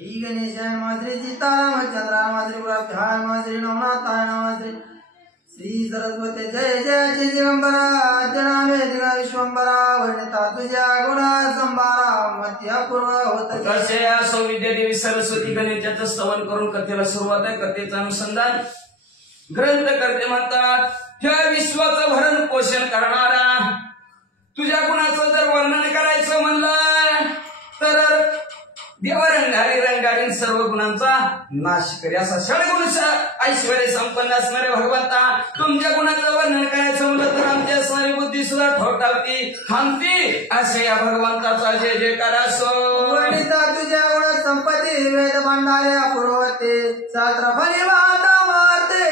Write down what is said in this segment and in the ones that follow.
श्री गणेशाय नमः, श्री सीताराम चंद्राय नमः, श्री गुलाबहाय नमः, श्री नवनाथाय नमः, श्री सरस्वती जय जय श्री दिगंबरा जनामे जगा विश्वंबरा वर्णिता तुझ्या गुणा संभारा मध्य पूर्व होत कसे असो विद्या देवी सरस्वती गणेशाचं स्तवन करून कथेला सुरुवात आहे. कथेचं अनुसंधान ग्रंथ करते म्हणतात, ह्या विश्वाचं भरण पोषण करणारा तुझ्या गुणाचं जर वर्णन करायचं म्हणलं तर देवरंगारी रंगारी सर्व गुणांचा नाश करी असा षडगुण ऐश्वर्य संपन्न असणारे भगवंता, तुमच्या गुणाचं वर्णन करायचं म्हणलं तर आमची असणारी बुद्धी सुद्धा ठोठावती थांबती. असे या भगवंताचा जय जयकार असो. वर्णिता तुझ्या गुण संपत्ती वेद भांडारे अपूर्वते शास्त्र फली वाता मारते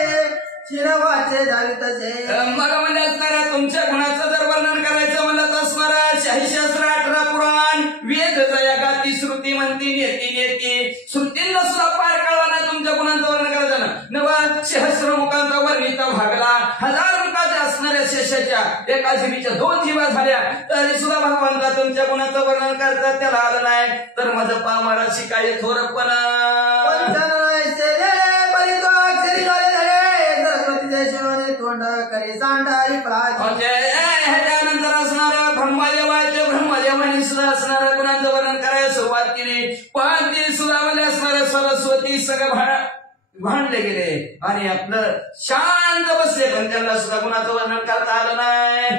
शिरवाचे धावित जय. मला म्हणजे असणाऱ्या तुमच्या गुणाचं जर वर्णन करायचं म्हणलं तर असणारा 86 18 पुराण वेद जयागाती श्रुती म्हणती नेती नेती श्रुतींना सुद्धा पार कळला ना तुमच्या गुणांचं वर्णन करायचं ना. नवा सहस्र मुखांचा वर्णिता भागला 1000 मुखाच्या असणाऱ्या शेषाच्या एका जीवीच्या 2 जीवा झाल्या तरी सुद्धा भगवंता तुमच्या गुणाचं वर्णन करतात त्याला आलं नाही तर माझं पामाला शिकाय थोरपणा करी सांडारी ह्याच्यानंतर असणाऱ्या ब्रह्मदेवानी सुद्धा असणाऱ्या गुणांचं वर्णन करायला सुरुवात केली. पण ते सुद्धा मध्ये असणाऱ्या सरस्वती सगळं भांडले गेले आणि आपलं शांत बसले पण त्यांना सुद्धा गुणाचं वर्णन करता आलं नाही.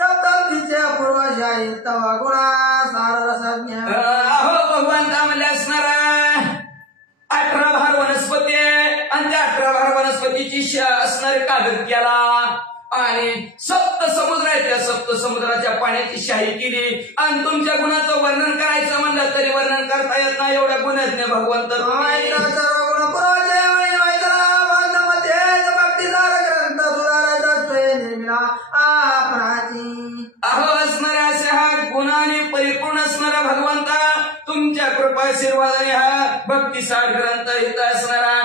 सप्ततीच्या पूर्वशाही तवा गुणा सारसज्ञ अहो भगवंता मध्ये असणारा 18 भार वनस्पती आहे आणि त्या 18 भार वनस्पतीची असणारे कागद केला आणि सप्त समुद्र आहे त्या सप्त समुद्राच्या पाण्याची शाही केली आणि तुमच्या गुणाचं वर्णन करायचं म्हणलं तरी वर्णन करता येत नाही एवढ्या गुणज्ञ भगवंत. अहो असणाऱ्या असे हा गुणाने परिपूर्ण असणारा भगवंता तुमच्या कृपा आशीर्वादाने हा भक्तिसार ग्रंथ हित असणारा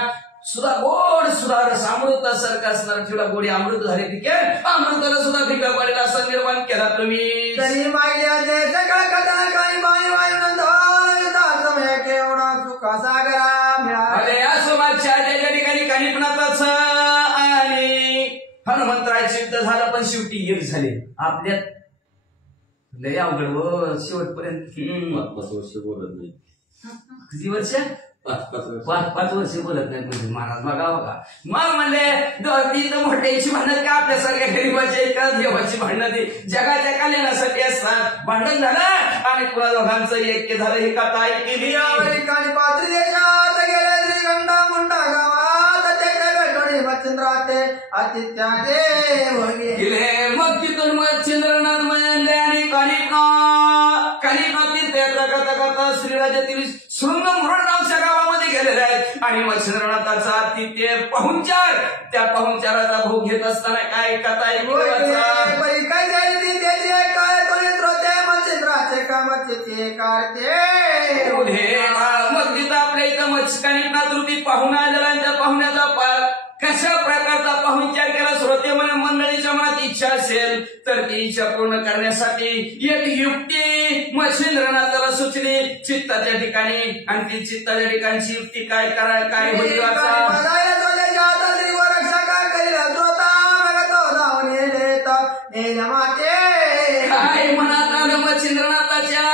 सुद्धा गोड सुद्धा रस अमृतासारखा असणारा ठेवला गोडी अमृत झाले पिके अमृताला सुद्धा फिका पडेल असा निर्माण केला तुम्ही. अरे असो माझ्या ज्या ठिकाणी कानिपणाचाच आणि हनुमंतराचे युद्ध झालं पण शेवटी एक झाले आपल्यात लय अवघड व शेवटपर्यंत 5 वर्ष बोलत नाही. किती वर्ष 5 वर्ष बोलत नाही म्हणजे महाराज बघावं का मग म्हणजे ती तर मोठ्याची भांडण का आपल्यासारख्या गरीबाच्या एका देवाची भांडणं ती जगाच्या कल्याणासाठी असतात. भांडण झालं आणि पुन्हा दोघांचं ऐक्य झालं ही कथा ऐकली. पात्री देशात गेले श्रीगंडा मुंडा गावात मच्छिंद्राते आदित्याचे गेले मग तिथून मच्छिंद्रनाथ म्हणले आणि कालिका तीर्थयात्रा करता करता श्रीराजातील शृंग मुरड नावच्या गावामध्ये गेलेले आहेत आणि मच्छिंद्रनाथाचा तिथे पाहुणचार त्या पाहुणचाराचा भोग घेत असताना काय कथा काय झाली त्याची काय मच्छिंद्राचे कामाचे काढते मग तिथं आपल्या इथं मच्छिकानिकनाथ रूपी पाहुणा आलेला आणि त्या पाहुण्याचा कशा प्रकारचा पाहुणचार केला. श्रोते मंडळीच्या मनात इच्छा असेल तर ती इच्छा पूर्ण करण्यासाठी एक युक्ती मच्छिंद्रनाथाला सुचली चित्ताच्या ठिकाणी आणि ती चित्ताच्या ठिकाणची युक्ती काय कराय काय होती काय मनात आलं मच्छिंद्रनाथाच्या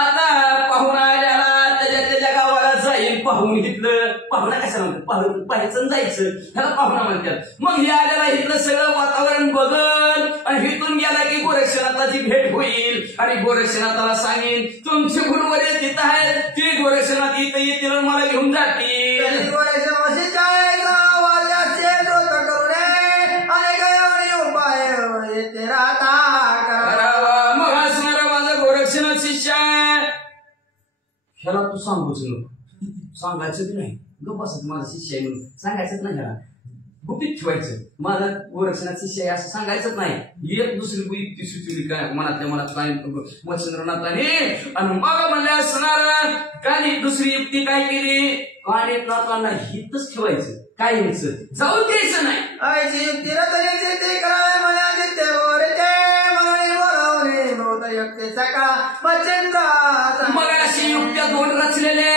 आता पाहुणा आल्याला त्याच्या गावाला जाईल पाहून घेतलं. पाहुणा कशाला म्हणतात पाहायचं जायचं त्याला पाहुणा म्हणतात. मग हे आल्याला इथलं सगळं वातावरण बघल आणि इथून गेला की गोरक्षनाथाची भेट होईल आणि गोरक्षनाथाला सांगेन तुमचे गुरुवर तिथं आहेत ते गोरक्षनाथ इथं येतील मला घेऊन जातील. मग असणारा माझा गोरक्षनाथ शिष्य ह्याला तू सांगूच नको सांगायचं नाही गप्प असत माझा शिष्य आहे म्हणून सांगायचंच नाही ह्याला गुपित ठेवायचं माझा गोरक्षनाथ शिष्य आहे असं सांगायचंच नाही. एक दुसरी युक्ती सुचवली काय मनातल्या मनात काय मच्छिंद्रनाथाने आणि मग म्हणले असणार काही दुसरी युक्ती काय केली कानिपनाथांना हितच ठेवायचं काय घ्यायचं जाऊ द्यायचं नाही. युक्ती सका मच्छिंद्राचा. मग अशी युक्त्या दोन रचलेले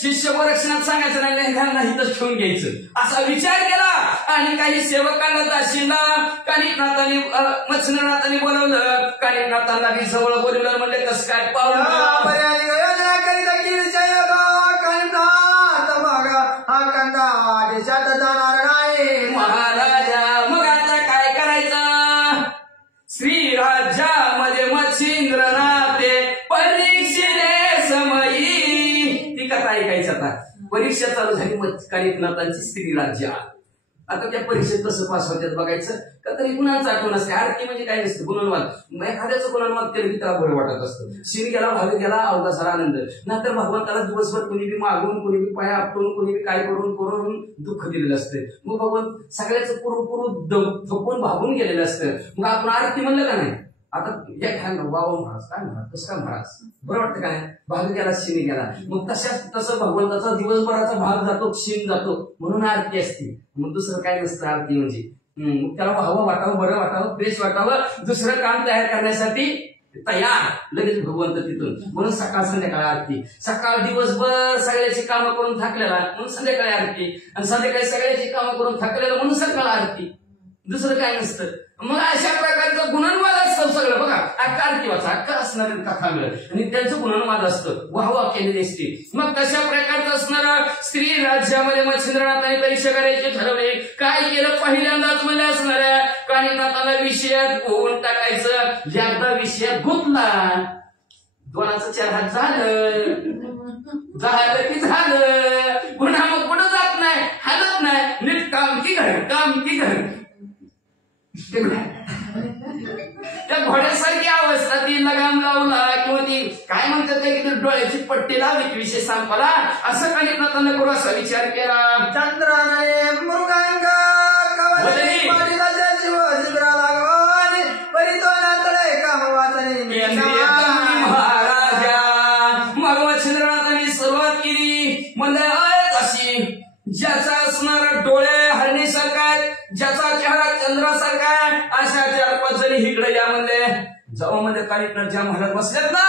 शिष्य गोरक्षणात सांगायचं नाही, ह्यांना इथं ठेवून घ्यायचं असा विचार केला. आणि काही सेवकांना दाशीला कानिकनाथांनी मच्छिंद्रनाथांनी बोलवलं. कानिकनाथांना बी जवळ बोलवलं. म्हणले कसं काय पाहून योजना करीत की विषय कानिकनाथ बघा हा कंदा देशात जाणार नाही महाराजा. मग आता काय करायचं? श्रीराज्यामध्ये मच्छिंद्रनाथे परीक्षेने समयी. ती कथा ऐकायची. आता परीक्षा चालू झाली कानिकनाथांची श्रीराज्य. आता त्या परीक्षेत कसं पास होत्यात बघायचं का. तरी गुणांचा आठवण असते. आरती म्हणजे काय नसतं गुणवाद. एखाद्याचं गुणवाद केलं की त्याला बरं वाटत असतं. शिर गेला भावी गेला अवघा सारा आनंद. नंतर भगवंताला दिवसभर कुणी बी मागून कुणी बी पाया आपटून कुणी बी काय करून करून दुःख दिलेलं असतं. मग भगवंत सगळ्याचं पुरू थकून भागून गेलेलं असतं. मग आपण आरती म्हणलं का नाही. आता एक खायला वाव महाराज काय महाराज कसं काय महाराज बरं वाटतं काय. भाग गेला शिनी गेला. मग तसं भगवंताचा दिवसभराचा भाग जातो शिन जातो म्हणून आरती असते. मग दुसरं काय नसतं आरती म्हणजे. मग त्याला व्हावं वाटावं बरं वाटावं फ्रेश वाटावं दुसरं काम तयार करण्यासाठी तयार लगेच भगवंत तिथून. म्हणून सकाळ संध्याकाळ आरती. सकाळ दिवसभर सगळ्याची कामं करून थकलेला म्हणून संध्याकाळी आरती. आणि संध्याकाळी सगळ्याची कामं करून थकलेला म्हणून सकाळ आरती. दुसरं काय नसतं. मग अशा प्रकारचं गुणनवाद असतं सगळं बघा. अख्खा आरती वाचा अख्खा असणार कथा मिळत आणि त्यांचं गुणनवाद असतं. वाहवा केलेली असते. मग तशा प्रकारचं असणारा स्त्री राज्यामध्ये मच्छिंद्रनाथांनी परीक्षा करायची ठरवले. काय केलं पहिल्यांदाच म्हणजे असणाऱ्या कानिकनाथाला विषयात गोवून टाकायचं. एकदा विषयात गुंतला दोनाचं 4 हात झालं की झालं. पुन्हा मग कुठं जात नाही हालत नाही. नीट काम की घर त्या घोड्यासारखी अवस्था ती लगाम लावला किंवा ती काय म्हणतात की डोळ्याची पट्टी लावली विषय संपला असं कानिकनाथांना करू असा विचार केला. चंद्राने मृगांग महाराजा. मग मच्छिंद्रनाथांनी सुरुवात केली. म्हणजे अशी ज्याचा असणारा डोळे हरणीसारखा ज्याचा चेहरा चंद्रासारखा अशा 4-5 जणी इकडे यामध्ये जावा. मध्ये कानिकनाथ ज्या महाराज बसलेत ना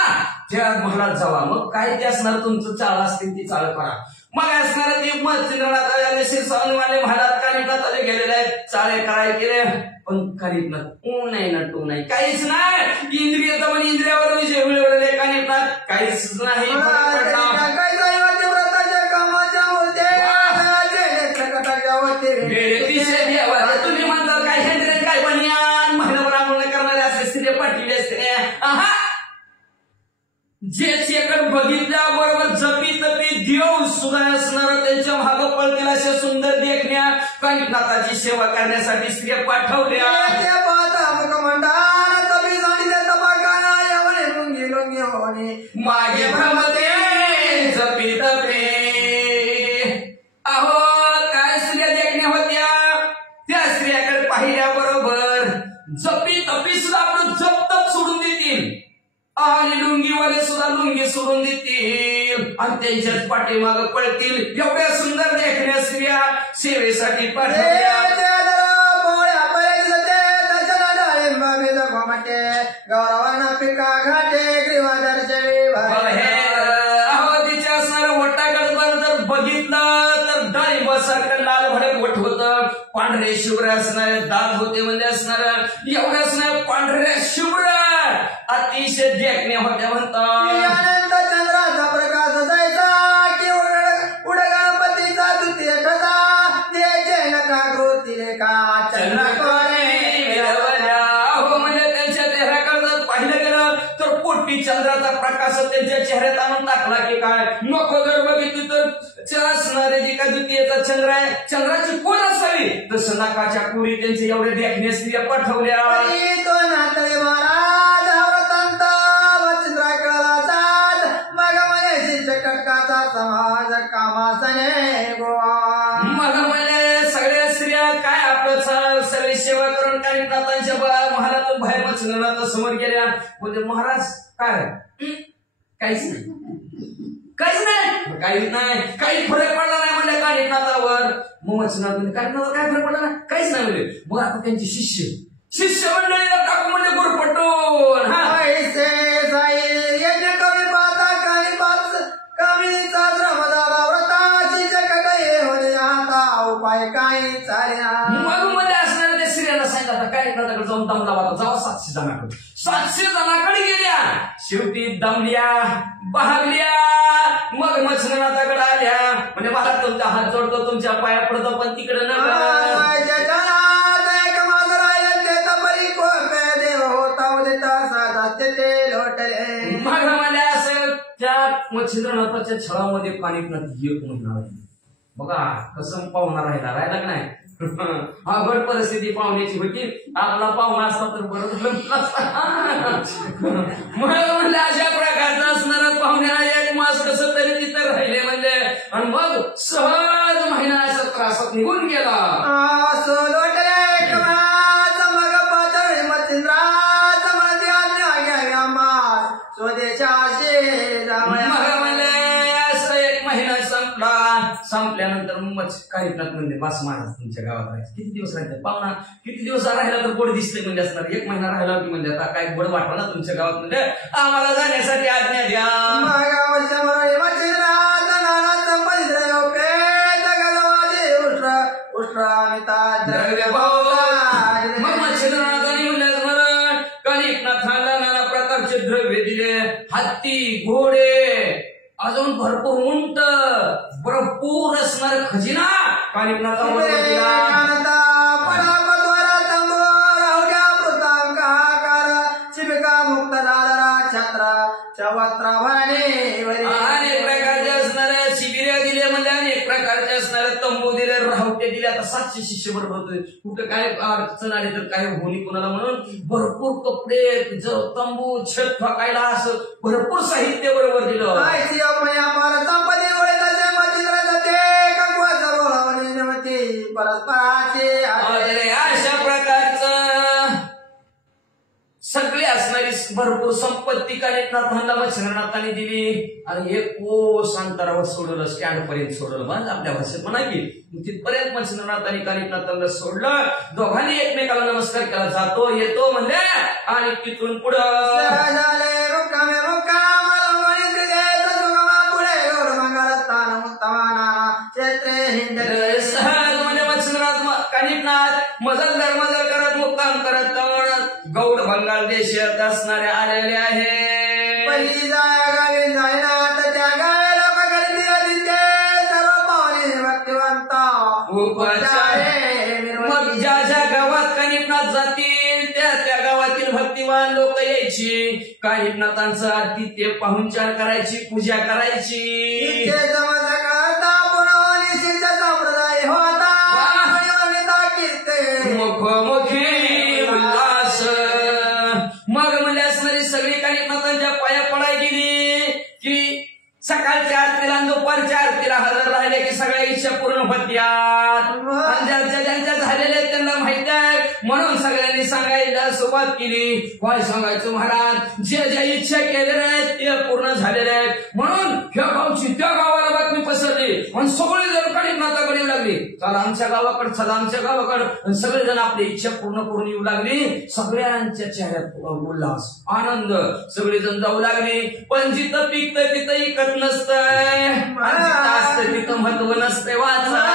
त्या महाराज जावा. मग काय ते असणार तुमचं चाळ असतील ती चाळ करा. मग असणार ते मच्छिंद्रनाथ शिरसावणीवाले महाराज कानिकनाथाने गेलेले आहेत. चाळे कराय केले. पण कानिकनाथ ऊन नाही ना टू नाही काहीच नाही. इंद्रिय तर इंद्रियावर विजय मिळवलेले कानिकनाथ काहीच नाही. तुम्ही म्हणतात काय हेंद्रे काय बनियान महिनाभर आंदोलन करणारे असे स्त्रिया पाठवले असते. जे चेकड बघितल्याबरोबर जपी तपी देव सुद्धा असणार त्यांच्या मागं पळतील अशा सुंदर देखण्या कानिकनाथाची सेवा करण्यासाठी स्त्रिया पाठवल्या. मागे भ्रमते जपी तपे. अहो काय स्त्रिया देखण्या होत्या. त्या स्त्रियाकडे पाहिल्याबरोबर जपी तपी सुद्धा आपलं जप तप सोडून देतील आणि लुंगीवाले सुद्धा लुंगी सोडून देतील आणि त्यांच्याच पाठीमागं पळतील. एवढ्या सुंदर देखण्या स्त्रिया सेवेसाठी पाठवल्या. गौरवाना पिका घाटे अहो तिच्या असणारं वटाकडे जर बघितलं तर डाळिंबासारखं लाल भडक वट होतं. पांढरे शुभ्र असणारे दात होते म्हणजे असणार एवढं असणार पांढऱ्या शुभ्र अतिशय देखण्या होत्या म्हणतात. चंद्राचा प्रकाश जायचा की उड गणपतीचा द्वितीय कथा द्यायचे नका कृतीले का चंद्राकडे म्हणजे त्यांच्या चेहऱ्याकडे जर पाहिलं गेलं तर पोटी चंद्राचा प्रकाश त्यांच्या चेहऱ्यात आणून टाकला की काय. नको जर बघितली तर असणारे जी का द्वितीयचा चंद्र आहे चंद्राची कोण असावी तसं नकाच्या पुरी त्यांचे एवढे देखणे स्त्रिया पाठवल्या. समाज कामासने मग म्हणजे सगळ्या स्त्रिया काय आपलं सगळी सेवा करून कानिकनाथांच्या महाराज बाहेर मच्छिंद्रनाथ समोर गेल्या. म्हणजे महाराज काय काहीच नाही काही फरक पडला नाही म्हणजे कानिकनाथावर. मग मच्छिंद्रनाथ म्हणजे कानिकनाथावर काय फरक पडला नाही काहीच नाही म्हणजे. मग आता त्यांचे शिष्य शिष्य मंडळीला टाकू म्हणजे गुरपटून ऐसे साई यज्ञ कमी पाता कमी पाच कमीचा श्रम झाला व्रताची जग गये होणे आता उपाय काय चाल्या मध्ये असणाऱ्या त्या स्त्रियाला सांगितलं आता काय करण्याकडे जाऊन दमला वाटा जावा 700 जणांकडे 700 जणांकडे गेल्या शेवटी दमल्या बहागल्या मग मच्छिंद्रनाथाकडे आल्या म्हणजे मला तुमचा हात जोडतो तुमच्या पाया पडतो पण तिकडे नका मच्छिंद्रनाथाच्या छळामध्ये पाणी एक महिना बघा कसं पाहुणा राहिला का नाही अवघड परिस्थिती पाहुण्याची होती आपला पाहुणा असता तर बरोबर म्हणलं अशा प्रकारचा असणारा पाहुण्याला 1 मास कसं तरी तिथं राहिले म्हणजे आणि मग सहज महिना अशा त्रासात निघून गेला संपल्यानंतर मग कार्यक्रमात म्हणजे बस महाराज तुमच्या गावात राहायचं किती दिवस राहायचं पाहुणा किती दिवस राहिला तर गोड दिसतंय म्हणजे असणार 1 महिना राहिला की म्हणजे आता काय गोड वाटवा ना तुमच्या गावात म्हणजे आम्हाला जाण्यासाठी आज्ञा द्या मग मच्छिंद्रनाथांनी म्हणलं कानिकनाथाला नाना प्रकारचे द्रव्य दिले हत्ती घोडे अजून भरपूर उंट भरपूर असणार खजिना कानिकनाथावर दिला अनेक प्रकारचे असणारे शिबिरे दिले म्हणजे अनेक प्रकारचे असणारे तंबू दिले राहुटे दिले आता 700 शिष्य बरोबर होते कुठे काय अडचण आली तर काय होणी कोणाला म्हणून भरपूर कपडे तंबू छत ठोकायला असं भरपूर साहित्य बरोबर दिलं अशा प्रकारचं सगळी असणारी भरपूर संपत्ती कानिकनाथांना मच्छिंद्रनाथांनी दिली आणि एक कोस अंतरावर सोडलं स्टँड पर्यंत सोडलं बस आपल्या भाषेत म्हणा की तिथपर्यंत मच्छिंद्रनाथांनी कानिकनाथांना सोडलं दोघांनी एकमेकाला नमस्कार केला जातो येतो म्हणजे आणि तिथून पुढं कानिकनाथ मजल करत मुक्काम करत गौड बंगाल देशात असणारे आलेले आहे पहिली गावी जायना त्या गायला बघितली आदित्य सर्व पावले भक्तिवंता मग ज्या ज्या गावात कानिकनाथ जातील त्या गावातील भक्तिवान लोक यायची कानिकनाथांचं आदित्य पाहुणचार करायची पूजा करायची मुखोमुखी उल्हास मग म्हणजे असणारी सगळी कानिकनाथांच्या पाया पडाय गेली की सकाळच्या आरतीला दुपारच्या आरतीला हजर राहिले की सगळ्या इच्छा पूर्ण होत्यात ज्यांच्या झालेल्या त्यांना माहिती आहे म्हणून सगळ्यांनी सांगायला सुरुवात केली काय सांगायचं महाराज जे ज्या इच्छा केलेल्या आहेत ते पूर्ण झालेल्या आहेत म्हणून ह्या गावची त्या गावाला बातमी पसरली आणि सगळे जण कानिकनाथाकडे येऊ लागली चला आमच्या गावाकडे चला आमच्या गावाकडे सगळेजण आपली इच्छा पूर्ण करून येऊ लागली सगळ्यांच्या चेहऱ्यात उल्हास आनंद सगळेजण जाऊ लागले पण जिथं पिकतं तिथं इकत नसतंय असतं तिथं महत्व नसतंय वाचा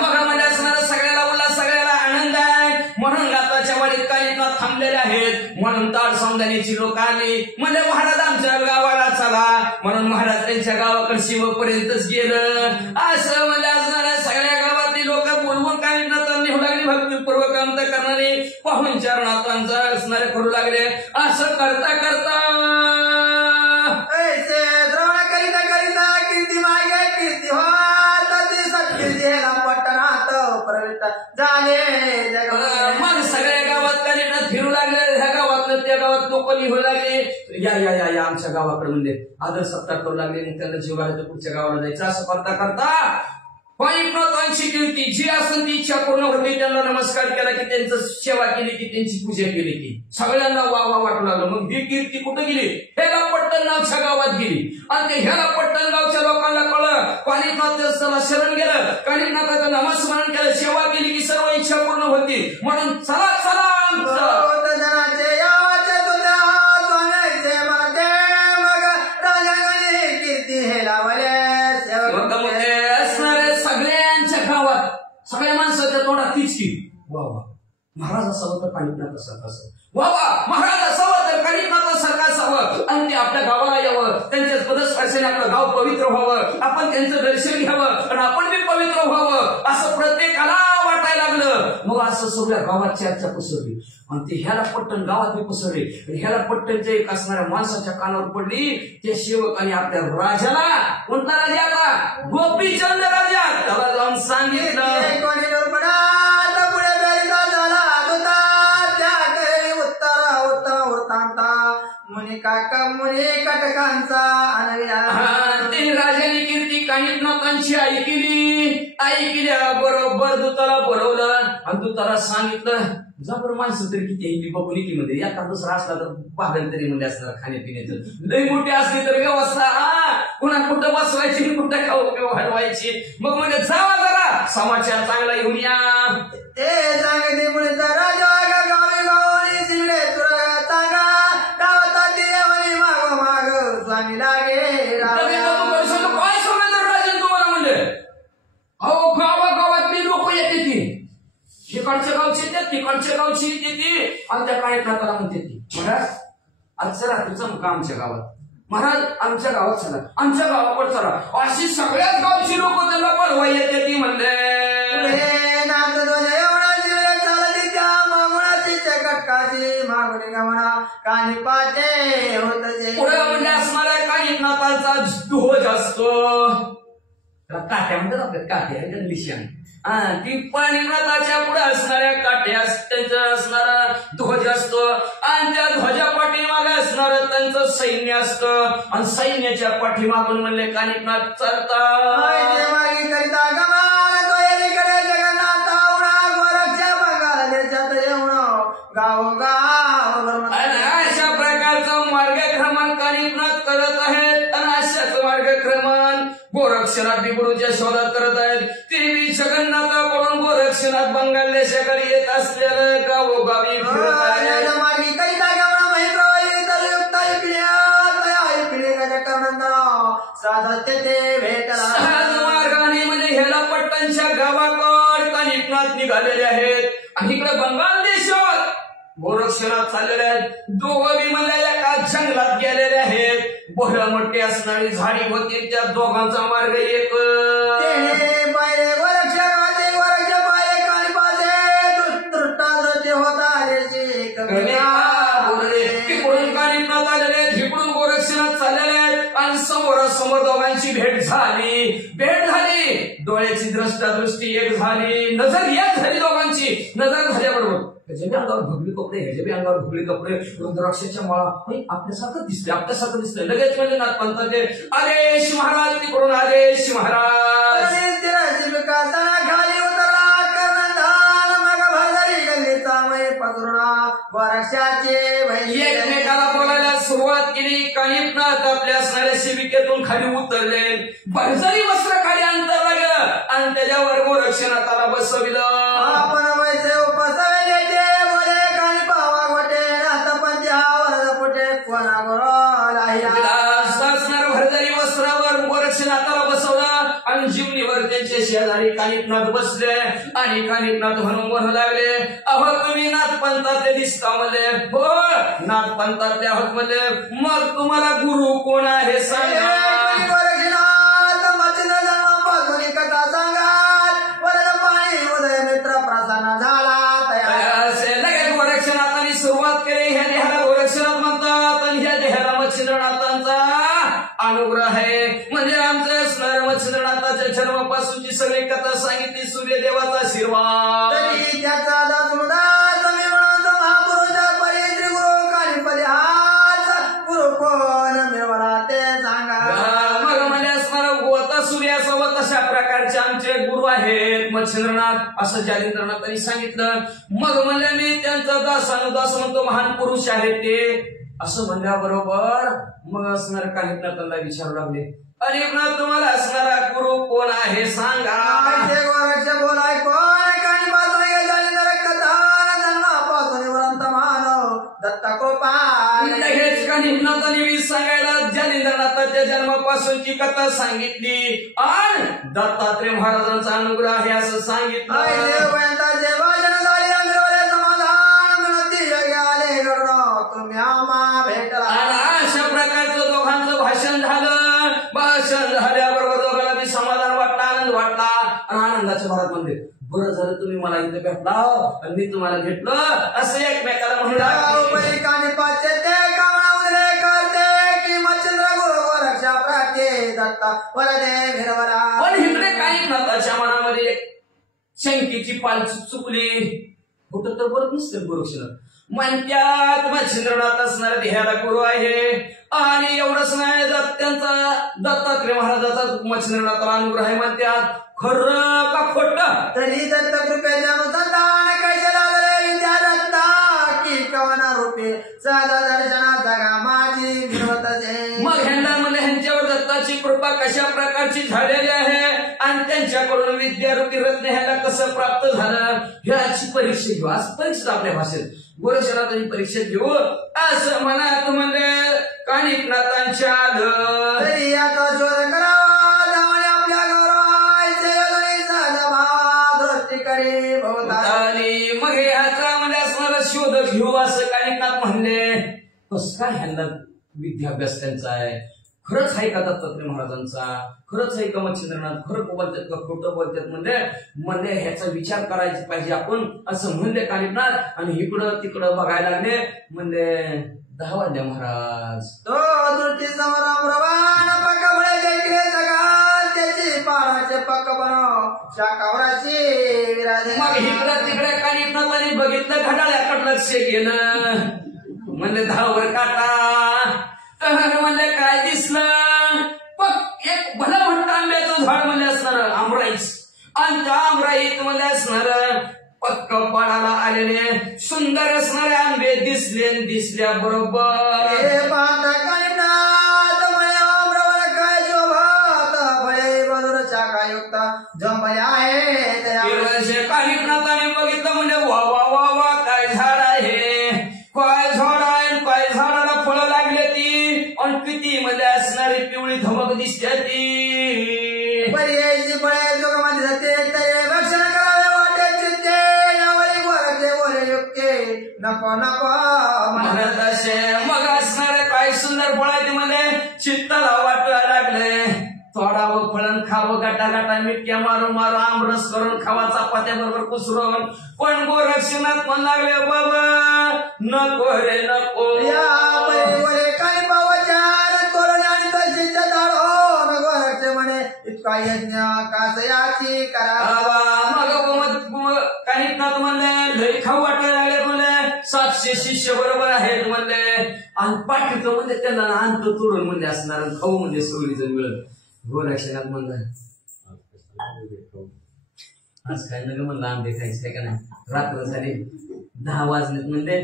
मगामध्ये असणारा सगळ्याला उल्हास सगळ्याला आनंद आहे म्हणून गाताच्या वाडीत कानिकनाथ थांबलेले आहेत म्हणून ताड समजानीची लोक आली म्हणजे महाराज आमच्या गावाला चला म्हणून महाराज त्यांच्या गावाकडे शिवपर्यंतच गेलं असं म्हणजे असणाऱ्या सगळ्या गावातली लोक बोलवून कानिकनाथांना नेऊ लागली भक्तीपूर्वक अंत करणारे पाहुणचार नाथांचा असणारे करू लागले असं करता करता मग सगळ्या गावात कानिकनाथ फिरू लागले ह्या गावातलं त्या गावात लोक लिहू लागले या या या या आमच्या गावाकडे म्हणजे आदर सत्कार करू लागले मग त्यांना जीवाला पुढच्या गावाला जायचं असं करता करता कानिफनाथांची कीर्ती जी असेल ती इच्छा पूर्ण होती. त्यांना नमस्कार केला की त्यांचं सेवा केली की त्यांची पूजा केली की सगळ्यांना वाह वाटू लागलं. मग ही कीर्ती कुठं गेली? ह्याला पट्टण नावच्या गावात गेली. आणि ते ह्याला पट्टण गावच्या लोकांना कळलं. कानिफनाथाला शरण गेलं, कानिफनाथाचं नामस्मरण केलं, सेवा केली की सर्व इच्छा पूर्ण होती. म्हणून चला चला सगळ्या माणसाच्या तोंडात तीच की वा वा महाराज असावं तर कानिफनाथासारखं असावं, वा वा महाराज असावं तर कानिफनाथासारखं असावं. आणि ते आपल्या गावाला यावं, त्यांच्या पदस्पर्शाने आपलं गाव पवित्र व्हावं, आपण त्यांचं दर्शन घ्यावं आणि आपण बी पवित्र व्हावं असं प्रत्येकाला वाटायला लागलं. मग असं सगळ्या गावात चर्चा पसरली आणि ते ह्याला पट्टण गावात बी पसरले. आणि ह्याला पट्टणच्या एक असणाऱ्या माणसाच्या कानावर पडली. त्या सेवकाने आपल्या राजाला, कोणता राजा आता? गोपीचंद राजा, त्याला जाऊन सांगितलं मुनी काका मुनी कटकांचा ते राजाने कीर्ती कानिफनाथांची ऐकल्या बरोबर दूताला बोलवलं आणि दूताला सांगितलं जा बरं माणसं तरी किती आहे बघून की मध्ये एका दुसरा असला तर पागल तरी म्हणजे असणार खाण्यापिण्याचं. लई मोठी असली तर व्यवस्था कुणा कुठं बसवायची कुठं खाऊ हलवायची. मग म्हणजे जावा जरा समाचार चांगला घेऊन या. ते सांगते मुळे राजा गावी गावणी शिंदे तुरा सांगा गावात देवानी माग माग स्वामी लागे काय सांगणार राजा तुम्हाला म्हणले? अहो गावागावातली लोक येते ती, तिकडच्या गावची येते तिकडच्या गावची येते आणि त्या कानिफनाथाला म्हणते ती महाराज आज चला तुझं मुका आमच्या गावात, महाराज आमच्या गावात चला, आमच्या गावावर चला. अशी सगळ्याच गावची लोक त्याला बोलवा येते ती म्हणले मागुनी गमना कानी पाते होत पुढे म्हणजे असणाऱ्या कानिफनाथांचा ध्वज असतो. काट्या म्हणतात आपल्या काट्या निशाण ती कानिफनाथाच्या पुढे असणाऱ्या काट्या त्यांचं असणारा ध्वज असतो. आणि त्या ध्वजा पाठीमागे असणार त्यांचं सैन्य असतं. आणि सैन्याच्या पाठीमागून म्हणले कानिफनाथ चालतात अशा प्रकारचा मार्गक्रमण कानिफनाथ करत आहेत. आणि अशाच मार्गक्रमण गोरक्षनाथ बिगुरूच्या शोधात करत आहेत. ते जगन्नाथाकडून गोरक्षनाथ बंगाल देशाकडे येत असलेलं गावोगावी फिरत आहेत. सहज मार्गाने म्हणजे ह्याला पट्टणच्या गावाकड कानिफनाथ निघालेले आहेत. आणि इकडे बंगाल देशात गोरक्षनाथ चाललेले आहेत. दोघं बी म्हणजे एका जंगलात गेलेले आहेत. बहळ मोठी असणारी झाडी होती, त्या दोघांचा मार्ग एक तिकडून कानिफनाथ आलेले आहेत, इकडून गोरक्षनाथ चाललेले आहेत. आणि समोरासमोर दोघांची भेट झाली. डोळ्याची दृष्टी एक झाली, नजर एक झाली. दोघांची नजर झाल्याबरोबर ह्याच्या बी अंगावर भगवी कपडे, ह्याच्या बी अंगावर भगवी कपडे, रुद्राक्षाच्या माळा, आपल्यासारखं दिसतंय. लगेच म्हणजे नाथपंथ ते आदेश महाराज, तिकडून आदेश महाराज. एकमेकाला बोलायला सुरुवात केली. कानिफनाथ आपल्या असणाऱ्या सेविकेतून खाली उतरले, भरजरी वस्त्र खाली अंतरला गेलं आणि त्याच्यावर गोरक्षनाथाला बसविलं. आपण भरजरी वस्त्रावर गोरक्षनाथाला बसवलं आणि जीवनीवर त्यांचे शेजारी कानिफनाथ बसले. आणि कानिफनाथ म्हणून म्हणू लागले अहो तुम्ही नाथपंथातले दिसता म्हणले. हो नाथपंथातले आहोत म्हणले. मग तुम्हाला गुरु कोण आहे सांगा. गोरक्षनाथांनी सुरुवात केली. ह्या देहाला गोरक्षनाथ म्हणतात आणि ह्या देहाला मच्छिंद्रनाथांचा अनुग्रह आहे. म्हणजे आमचं असणाऱ्या मच्छिंद्रनाथाच्या जन्मापासूनची सगळी कथा सांगितली. सूर्यदेवाचा आशीर्वाद सूर्यासोबत अशा प्रकारचे आमचे कानिफनाथ असं जालिंद्रनाथांनी सांगितलं. मग म्हणले मी त्यांचा दासानुदास म्हणतो महान पुरुष आहे ते असं म्हणल्याबरोबर मग असणार कानिफनाथांना विचारू लागले, कानिफनाथ तुम्हाला असणारा गुरु कोण आहे सांगा. बोलाय कोण दत्ता गोपाल. लगेच कानिफनाथांनी सांगायला जालिंद्रनाथाच्या जन्मापासूनची कथा सांगितली आणि दत्तात्रय महाराजांचा अनुग्रह आहे असं सांगितलं. अशा प्रकारचं दोघांचं भाषण झालं. भाषण झाल्याबरोबर दोघांना मी समाधान वाटला, आनंद वाटला आणि आनंदाच्या भरात म्हणले बरं झालं तुम्ही मला इथे भेटला आणि मी तुम्हाला भेटलो असं एकमेकाला म्हणलं. पण इकडे कानिफनाथाच्या मनामध्ये एक शंकेची पाल चुकली. कुठं तर बरं नसतं गोरक्षनाथ म्हणत्यात मच्छिंद्रनाथ असणारा ह्याला गुरु आहे आणि एवढंच नाही त्यांचा दत्तात्रय महाराजाचा मच्छिंद्रनाथाला अनुग्रह आहे म्हणत्यात. खरं का खोटं तरी दत्त कृपेनुदान कशाला विद्या दत्ता की कवना रूपे साधा दर्शनाचा माझी विनवत असे. मग ह्यांना म्हणजे ह्यांच्यावर दत्ताची कृपा कशा प्रकारची झालेली आहे आणि त्यांच्याकडून विद्यारूपी रत्न ह्याला कसं प्राप्त झालं ह्याची परीक्षा घेऊ. असं परीक्षा आपल्या भाषेत गोरक्षनाथांची परीक्षा घेऊ असं म्हणत म्हणजे कानिफनाथांच्या आलं. तरी याचा शोध करावा आपल्या गौरवाचे साधा भावा दृष्टी करे भवताली. मग ह्याचा म्हणजे असणारा शोध घेऊ असं कानिफनाथ म्हणले. कसं काय ह्यांना विद्याभ्यास त्यांचा आहे, खरंच आहे का दत्तात्रय महाराजांचा, खरंच आहे का मच्छिंद्रनाथ, खरं बोलतात का खोटं बोलतात म्हणले ह्याचा विचार करायचा पाहिजे आपण असं म्हणले कानिफनाथ. आणि इकडं तिकडं बघायला लागले. म्हणले 10 वाजले महाराज. तो दृष्टी समोर प्रवान पक्क बळे देखील जगात त्याची पाराचे पक्क बनव शाकावराची विराजे. मग इकडं तिकडे कानिफनाथांनी बघितलं, घड्याळाकडे लक्ष गेलं. म्हणले 10 वर काटा. म्हणजे काय दिसलं, एक भलं म्हणतं आंब्याचं झाड म्हणजे असणार आमराईच आणि त्या आमराईत म्हणजे असणार पक्क पाडाला आलेले सुंदर असणारे आंबे दिसल्या बरोबर. कानिफनाथाने बघितलं म्हणजे वा वा वा वा काय झाड आहे, काय झाड आहे, काय झाडाला फळं लागले ती आणि किती मध्ये असणारी पिवळी धमक दिसते ती. पर्यायची फळे जोगामध्ये जाते ते रक्षण करावे वाटेचे ते यावरी गोरखे बोले युक्ते नको नको म्हणत असे. मग असणारे काय सुंदर फळ आहे मध्ये चित्ताला वाटायला लागले. तोडावं फळण खावं गाटा गाटा मिटक्या मारून मारून आमरस करून खावा चपात्या बरोबर कुसरून. पण गोरक्षनाथ म्हण लागले बाबा नको रे नको. या परिवारे काही बाबाचार करून आणि तशीच दारो गोरक्ष म्हणे इतका यज्ञ कासयाची करा. मग कानिफनाथ म्हणले लई खाऊ वाटायला लागले म्हणले 700 शिष्य बरोबर आहेत म्हणले आणि पाठीचं म्हणजे त्यांना आणतो तोडून म्हणजे असणार खाऊ म्हणजे सगळी जण मिळत. गोरक्षनाथ म्हणलं आज काय नका म्हणलं आंबे खायचे का नाही. रात्र झाली 10 वाजलेत म्हणजे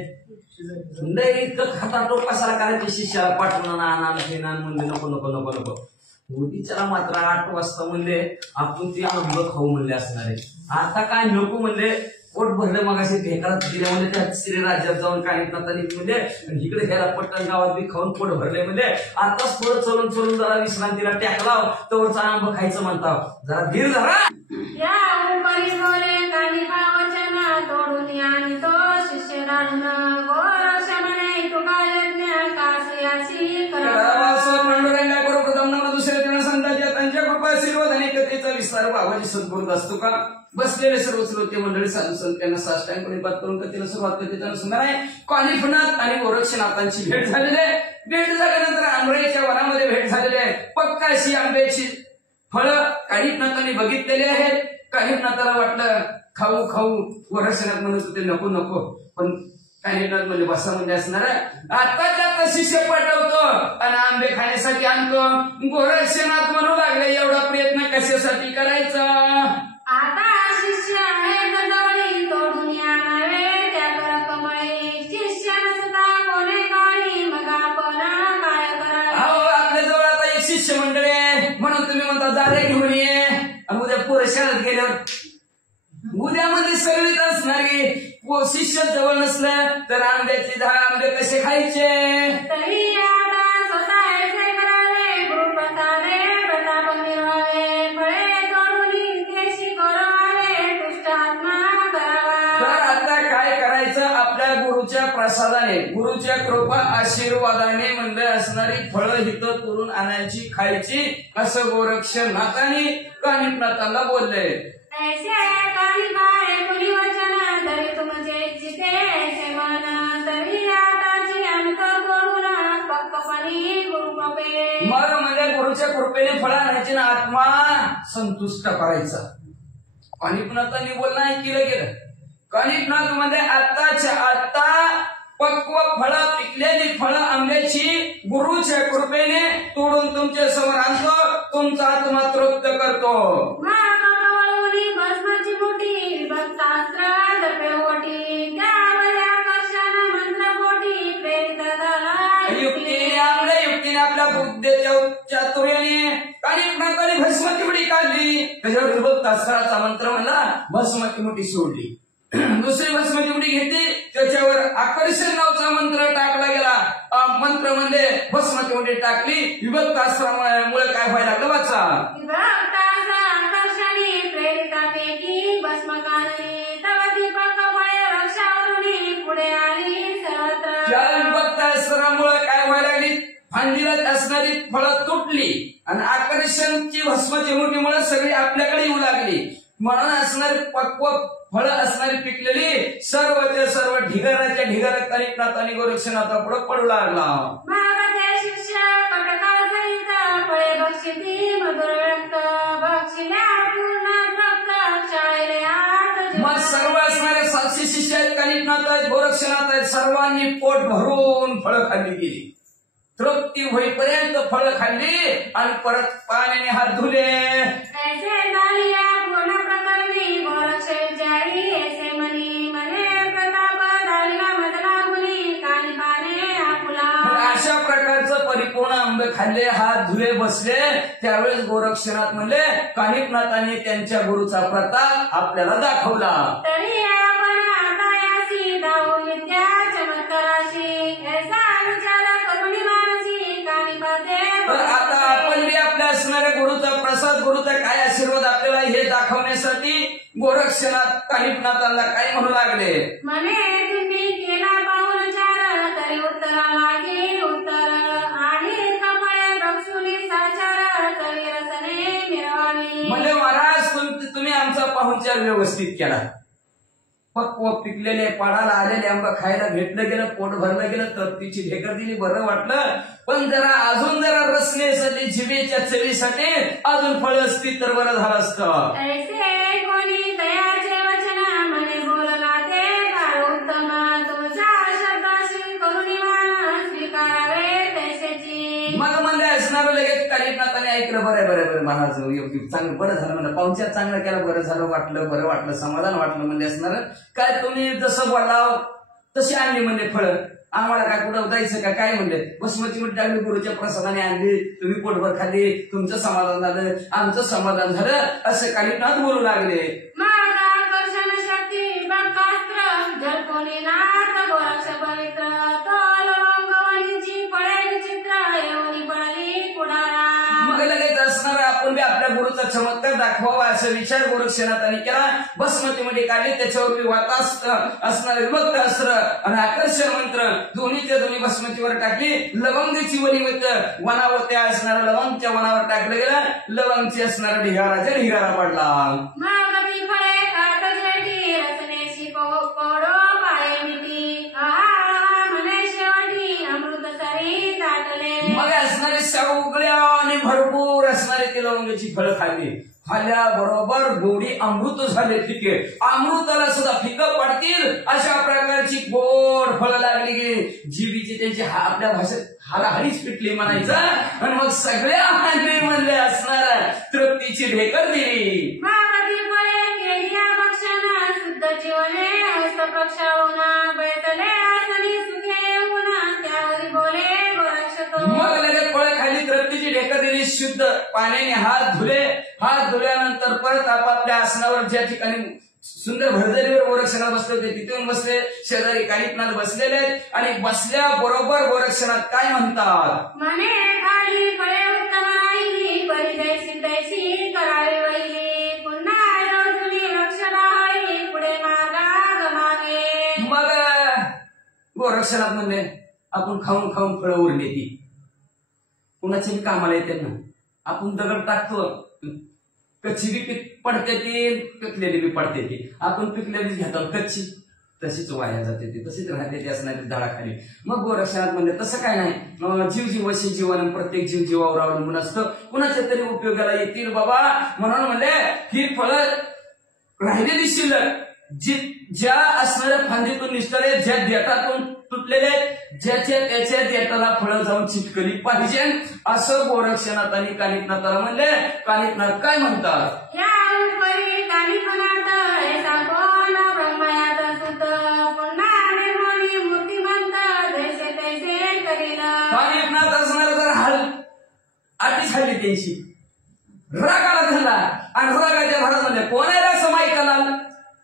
इतकं खटाटोप कसाला करायचे शिष्याला पाठवून आणा म्हणजे नको नको नको नको. उद्याच्याला मात्र 8 वाजता म्हणले आपण ती आंब खाऊ म्हणले असणारे. आता काय नको म्हणले पोट भरलं. मग असे भेटात दिल्या म्हणजे त्या श्री राज्यात जाऊन कानिफनाथांनी म्हणजे इकडे घ्यायला पट्टण गावात बी खाऊन पोट भरले म्हणजे आताच थोडं चलून चलून जरा विश्रांतीला टॅकलाव तोवरचा आंब खायचं म्हणताव. जरा धीर धरा. या उपरी बोले कानिफा वचना तोडून आणि तो शिष्य राजन गोरक्ष म्हणे तुका यज्ञ कासयाची करा. पांडुरंगा करू प्रथम नम्र दुसऱ्या दिना संतांच्या त्यांच्या कृपा आशीर्वाद आणि कथेचा विस्तार बाबाजी सद्गुरूत असतो का. बसलेले सर्व श्रोते मंडळी साधू संत यांना साष्टांग प्रणिपात करून कथेला सुरुवात करते अनुसंधान आहे. कानिफनाथ आणि गोरक्षनाथांची भेट झालेली आहे. भेट झाल्यानंतर आंबराईच्या वनामध्ये भेट झालेली आहे. पक्का अशी आंब्याची फळं कानिफनाथांनी बघितलेली आहेत. कानिफनाथाला वाटलं खाऊ खाऊ. गोरक्षनाथ म्हणत होते नको नको. पण कानिफनाथ म्हणजे बसा म्हणजे असणार आता त्यात शिष्य पाठवतो आणि आंबे खाण्यासाठी आणतो. गोरक्षनाथ म्हणू लागले एवढा प्रयत्न कशासाठी करायचा. आता शिष्य प्रशांत गेल्यावर उद्यामध्ये सगळीच असणार की शिष्य जवळ नसलं तर आंब्याचे झाड आंबे कसे खायचे. तरी आता स्वतः ऐसे करावे, गुरुप्रसादे प्रताप निर्वावे, फळे तोडून केशी करावे, तुष्ट आत्मा करावा. तर आता काय करायचं, आपल्या गुरुच्या प्रसादाने, गुरुच्या कृपा आशीर्वादाने म्हणजे असणारी फळं हिथं तोडून आणायची, खायची, असं गोरक्षनाथांनी कानिफनाथांना बोलले. ऐसे कानिफा ऐकुनी वचन, तरी तुमचे जिथे ऐसे मन, तरी आताची अंत तोडून पक्कपणी गुरुकृपे. मग म्हणजे गुरुच्या कृपेने फळं आणायची ना आत्मा संतुष्ट करायचा. कानिफनाथांनी बोलणं ऐकलं गेलं. कानिफनाथ मध्ये आत्ताच्या आत्ता पक्व फळं, पिकलेली फळं आंब्याची गुरुच्या कृपेने तोडून तुमच्या समोर आणतो, तुमचा आत्मा तृप्त करतो. भस्माची मोठी भक्तास्त्र जपे ओटी, त्यामध्ये आकर्षण मंत्र पोटी प्रेरित झाला. युक्तीने आपल्या बुद्धीच्या चातुर्याने कानिफनाथांनी भस्माची मुठी काढली. त्याच्यावर भक्तास्त्राचा मंत्र म्हणला, भस्माची मुठी सोडली. दुसरी भस्माची मुठी घेतली, त्याच्यावर आकर्षण नावाचा मंत्र टाकला गेला. मंत्र म्हणजे भस्माची मुठी टाकली, विभक्तास्त्रामुळे काय व्हायला लागलं वाचा. आकर्षणी प्रेरितापैकी भस्म काढली, तव दीपक फळे रक्षावरून पुढे आली सर्वत्र. त्या विभक्तास्त्रामुळे काय व्हायला लागली, फांदीला असणारी फळं तुटली आणि आकर्षणची भस्माची मुठीमुळे सगळी आपल्याकडे येऊ लागली. म्हणून असणारी पक्व फळं असणारी पिकलेली सर्वच्या सर्व ढिगाराच्या ढिगारा कानिफनाथांनी गोरक्षनाथापुढे पडू लागला. महागते शिष्य कटकाळ सहित फळे बक्षिती मधुर व्यक्त, बक्षिल्या पूर्ण तृप्त शाळेले आत. मग सर्व असणारे साक्षी शिष्य आहेत, कानिफनाथ आहेत, गोरक्षनाथ आहेत, सर्वांनी पोट भरून फळं खाल्ली गेली. तृप्ती होईपर्यंत फळं खाल्ली आणि परत पाण्याने हात धुले. ऐसे झाली या पूर्ण प्रकरणी गोरक्ष विचारी, ऐसे मनी मने प्रताप धारिला मधला गुणी, कानिफाने आपुला. अशा प्रकारचं परिपूर्ण आंबे खाल्ले, हात धुले, बसले. त्यावेळेस गोरक्षनाथ म्हणले, कानिफनाथांनी त्यांच्या गुरुचा प्रताप आपल्याला दाखवला. तरी आपण आता यासी धावून विद्या चमत्काराशी, ऐसा विचार करुणी मानसी कानिफाते. तर आता आपण बी आपल्या असणाऱ्या गुरुचा प्रसाद, गुरुचा काय आशीर्वाद आपल्याला हे दाखवण्यासाठी गोरक्षनाथ कानिफनाथांना काय म्हणू लागले. मने तुम्ही केला पाऊल चार, तरी उत्तरा लागेल उत्तर, आणि कपळे बक्षुली साचार, तरी रसने मिळाली. म्हणजे महाराज तुम्ही आमचा पाहुणचार व्यवस्थित केला. पक्व पिकलेले पाडाला आलेले आंबा खायला भेटलं गेलं, पोट भरलं गेलं, तृप्तीची ढेकर दिली, बरं वाटलं. पण जरा अजून जरा रसण्यासाठी, जिभेच्या चवीसाठी अजून फळ असती तर बरं झालं असतं. ऐसे कोणी दयाचे वचन मने बोलला ते फार उत्तम, तुमचा शब्दाशी करुणी मान स्वीकारावे तैसेची. मग म्हणजे असणार लगेच कानिफनाथांनी ऐकलं, बरं महाराज चांगलं, बरं झालं म्हणलं, पाहुणचार चांगला केला, बरं झालं, वाटलं, बरं वाटलं, समाधान वाटलं. म्हणजे असणार काय, तुम्ही जसं बोलाव तशी आणली म्हणजे फळं, आम्हाला काय कुठं जायचं का काय म्हणले. भस्माची मुठी टाकली, गुरुच्या प्रसादाने आणली, तुम्ही पोटभर खाल्ली, तुमचं समाधान झालं, आमचं समाधान झालं, असं कानिफनाथ बोलू लागले. मागा आकर्षण शक्ती बक्कास्त्र, जलकोणी नाथ गोरक्ष पवित्र, तोलवंगवणीची फळे विचित्र, येऊनी पडली पुढारा. मग लगेच असणार आपण बी आपल्या गुरुचा चमत्कार दाखवावा असा विचार गोरक्षनाथांनी केला. भस्माची मुठी काढली, त्याच्यावर वातास्त्र असणारे विभक्त अस्त्र आणि आकर्षण मंत्र दोन्हीच्या दोन्ही भस्माचीवर टाकली. लवंगची वली वनावर त्या असणाऱ्या लवंगच्या वनावर टाकलं गेलं. लवंगची असणारा ढिगाराच्या ढिगारा पडला. महागती फळे काटच रेटी, रसनेशी कोडो पाळे मिटी, आहा म्हणे शेवटी अमृत सरी दाटले. मग असणारे सगळ्या आणि भरपूर असणारे ते लवंगची फळं खाल्ली. खाल्ल्याबरोबर गोडी अमृत झाले, फिके अमृताला सुद्धा फिकं पडतील अशा प्रकारची गोड फळं लागली गेली. जीबीची त्यांची आपल्या भाषेत हाराहारीच पिटली म्हणायचं. आणि मग सगळ्या हांडे म्हणले असणारा तृप्तीची ढेकर दिली. महागती फळे केली भक्षण, शुद्ध जीवने हस्त प्रक्षाळून, बैठले आसनी सुखे येऊन, त्यावरी बोले गोरक्ष तो. मग लगेच फळं खाल्ली, तृप्तीची ढेकर दिली, शुद्ध पाण्याने हात धुले. हात धुल्यानंतर परत आपापल्या आसनावर ज्या ठिकाणी सुंदर भरजरीवर गोरक्षनाथ बसले होते तिथून बसले. शेजारी कानिफनाथ बसलेले आहेत आणि बसल्याबरोबर गोरक्षनाथ काय म्हणतात? म्हणे खाली फळे उत्तम नाही, परिजयसी तैसी करावी वैली, पुन्हा रोजुनी लक्ष डाळी, पुढे मागा मागे. मग गोरक्षनाथ म्हणले आपण खाऊन खाऊन फळं उरली ती कुणाच्या बी कामाला येते ना. आपण दगड टाकतो, कच्ची बी पडते ती, पिकलेली बी पडते ती. आपण पिकलेलीच घेतो, कच्ची तशीच वाया जाते ती, तशीच राहते ती असणारी झाडाखाली. मग गोरक्षनाथ म्हणले तसं काय नाही, जीव जीवशी जीवन, प्रत्येक जीव जीवावर अवलंबून असतं, कुणाच्या तरी उपयोगाला येतील बाबा. म्हणून म्हणले ही फळं राहिलेली शिल्लक ज्या असणाऱ्या फांदीतून निसटले, ज्या देठातून तुटलेले, ज्याच्या त्याच्या देठाला फळं जाऊन चिटकली पाहिजे असं गोरक्षनाथ आणि कानिफनाथाला म्हणले. कानिफनाथ काय म्हणतात? या उपरी कानिफनाथ ऐसा कोण ब्रह्मयाचा सुत, पुन्हा निर्मोही मूर्तिमंत, जैसे तैसे करील. कानिफनाथ असणार तर आधीच हल्ली त्यांची राग आला झाला आणि रागाच्या भरामध्ये कोणाला समायिकाला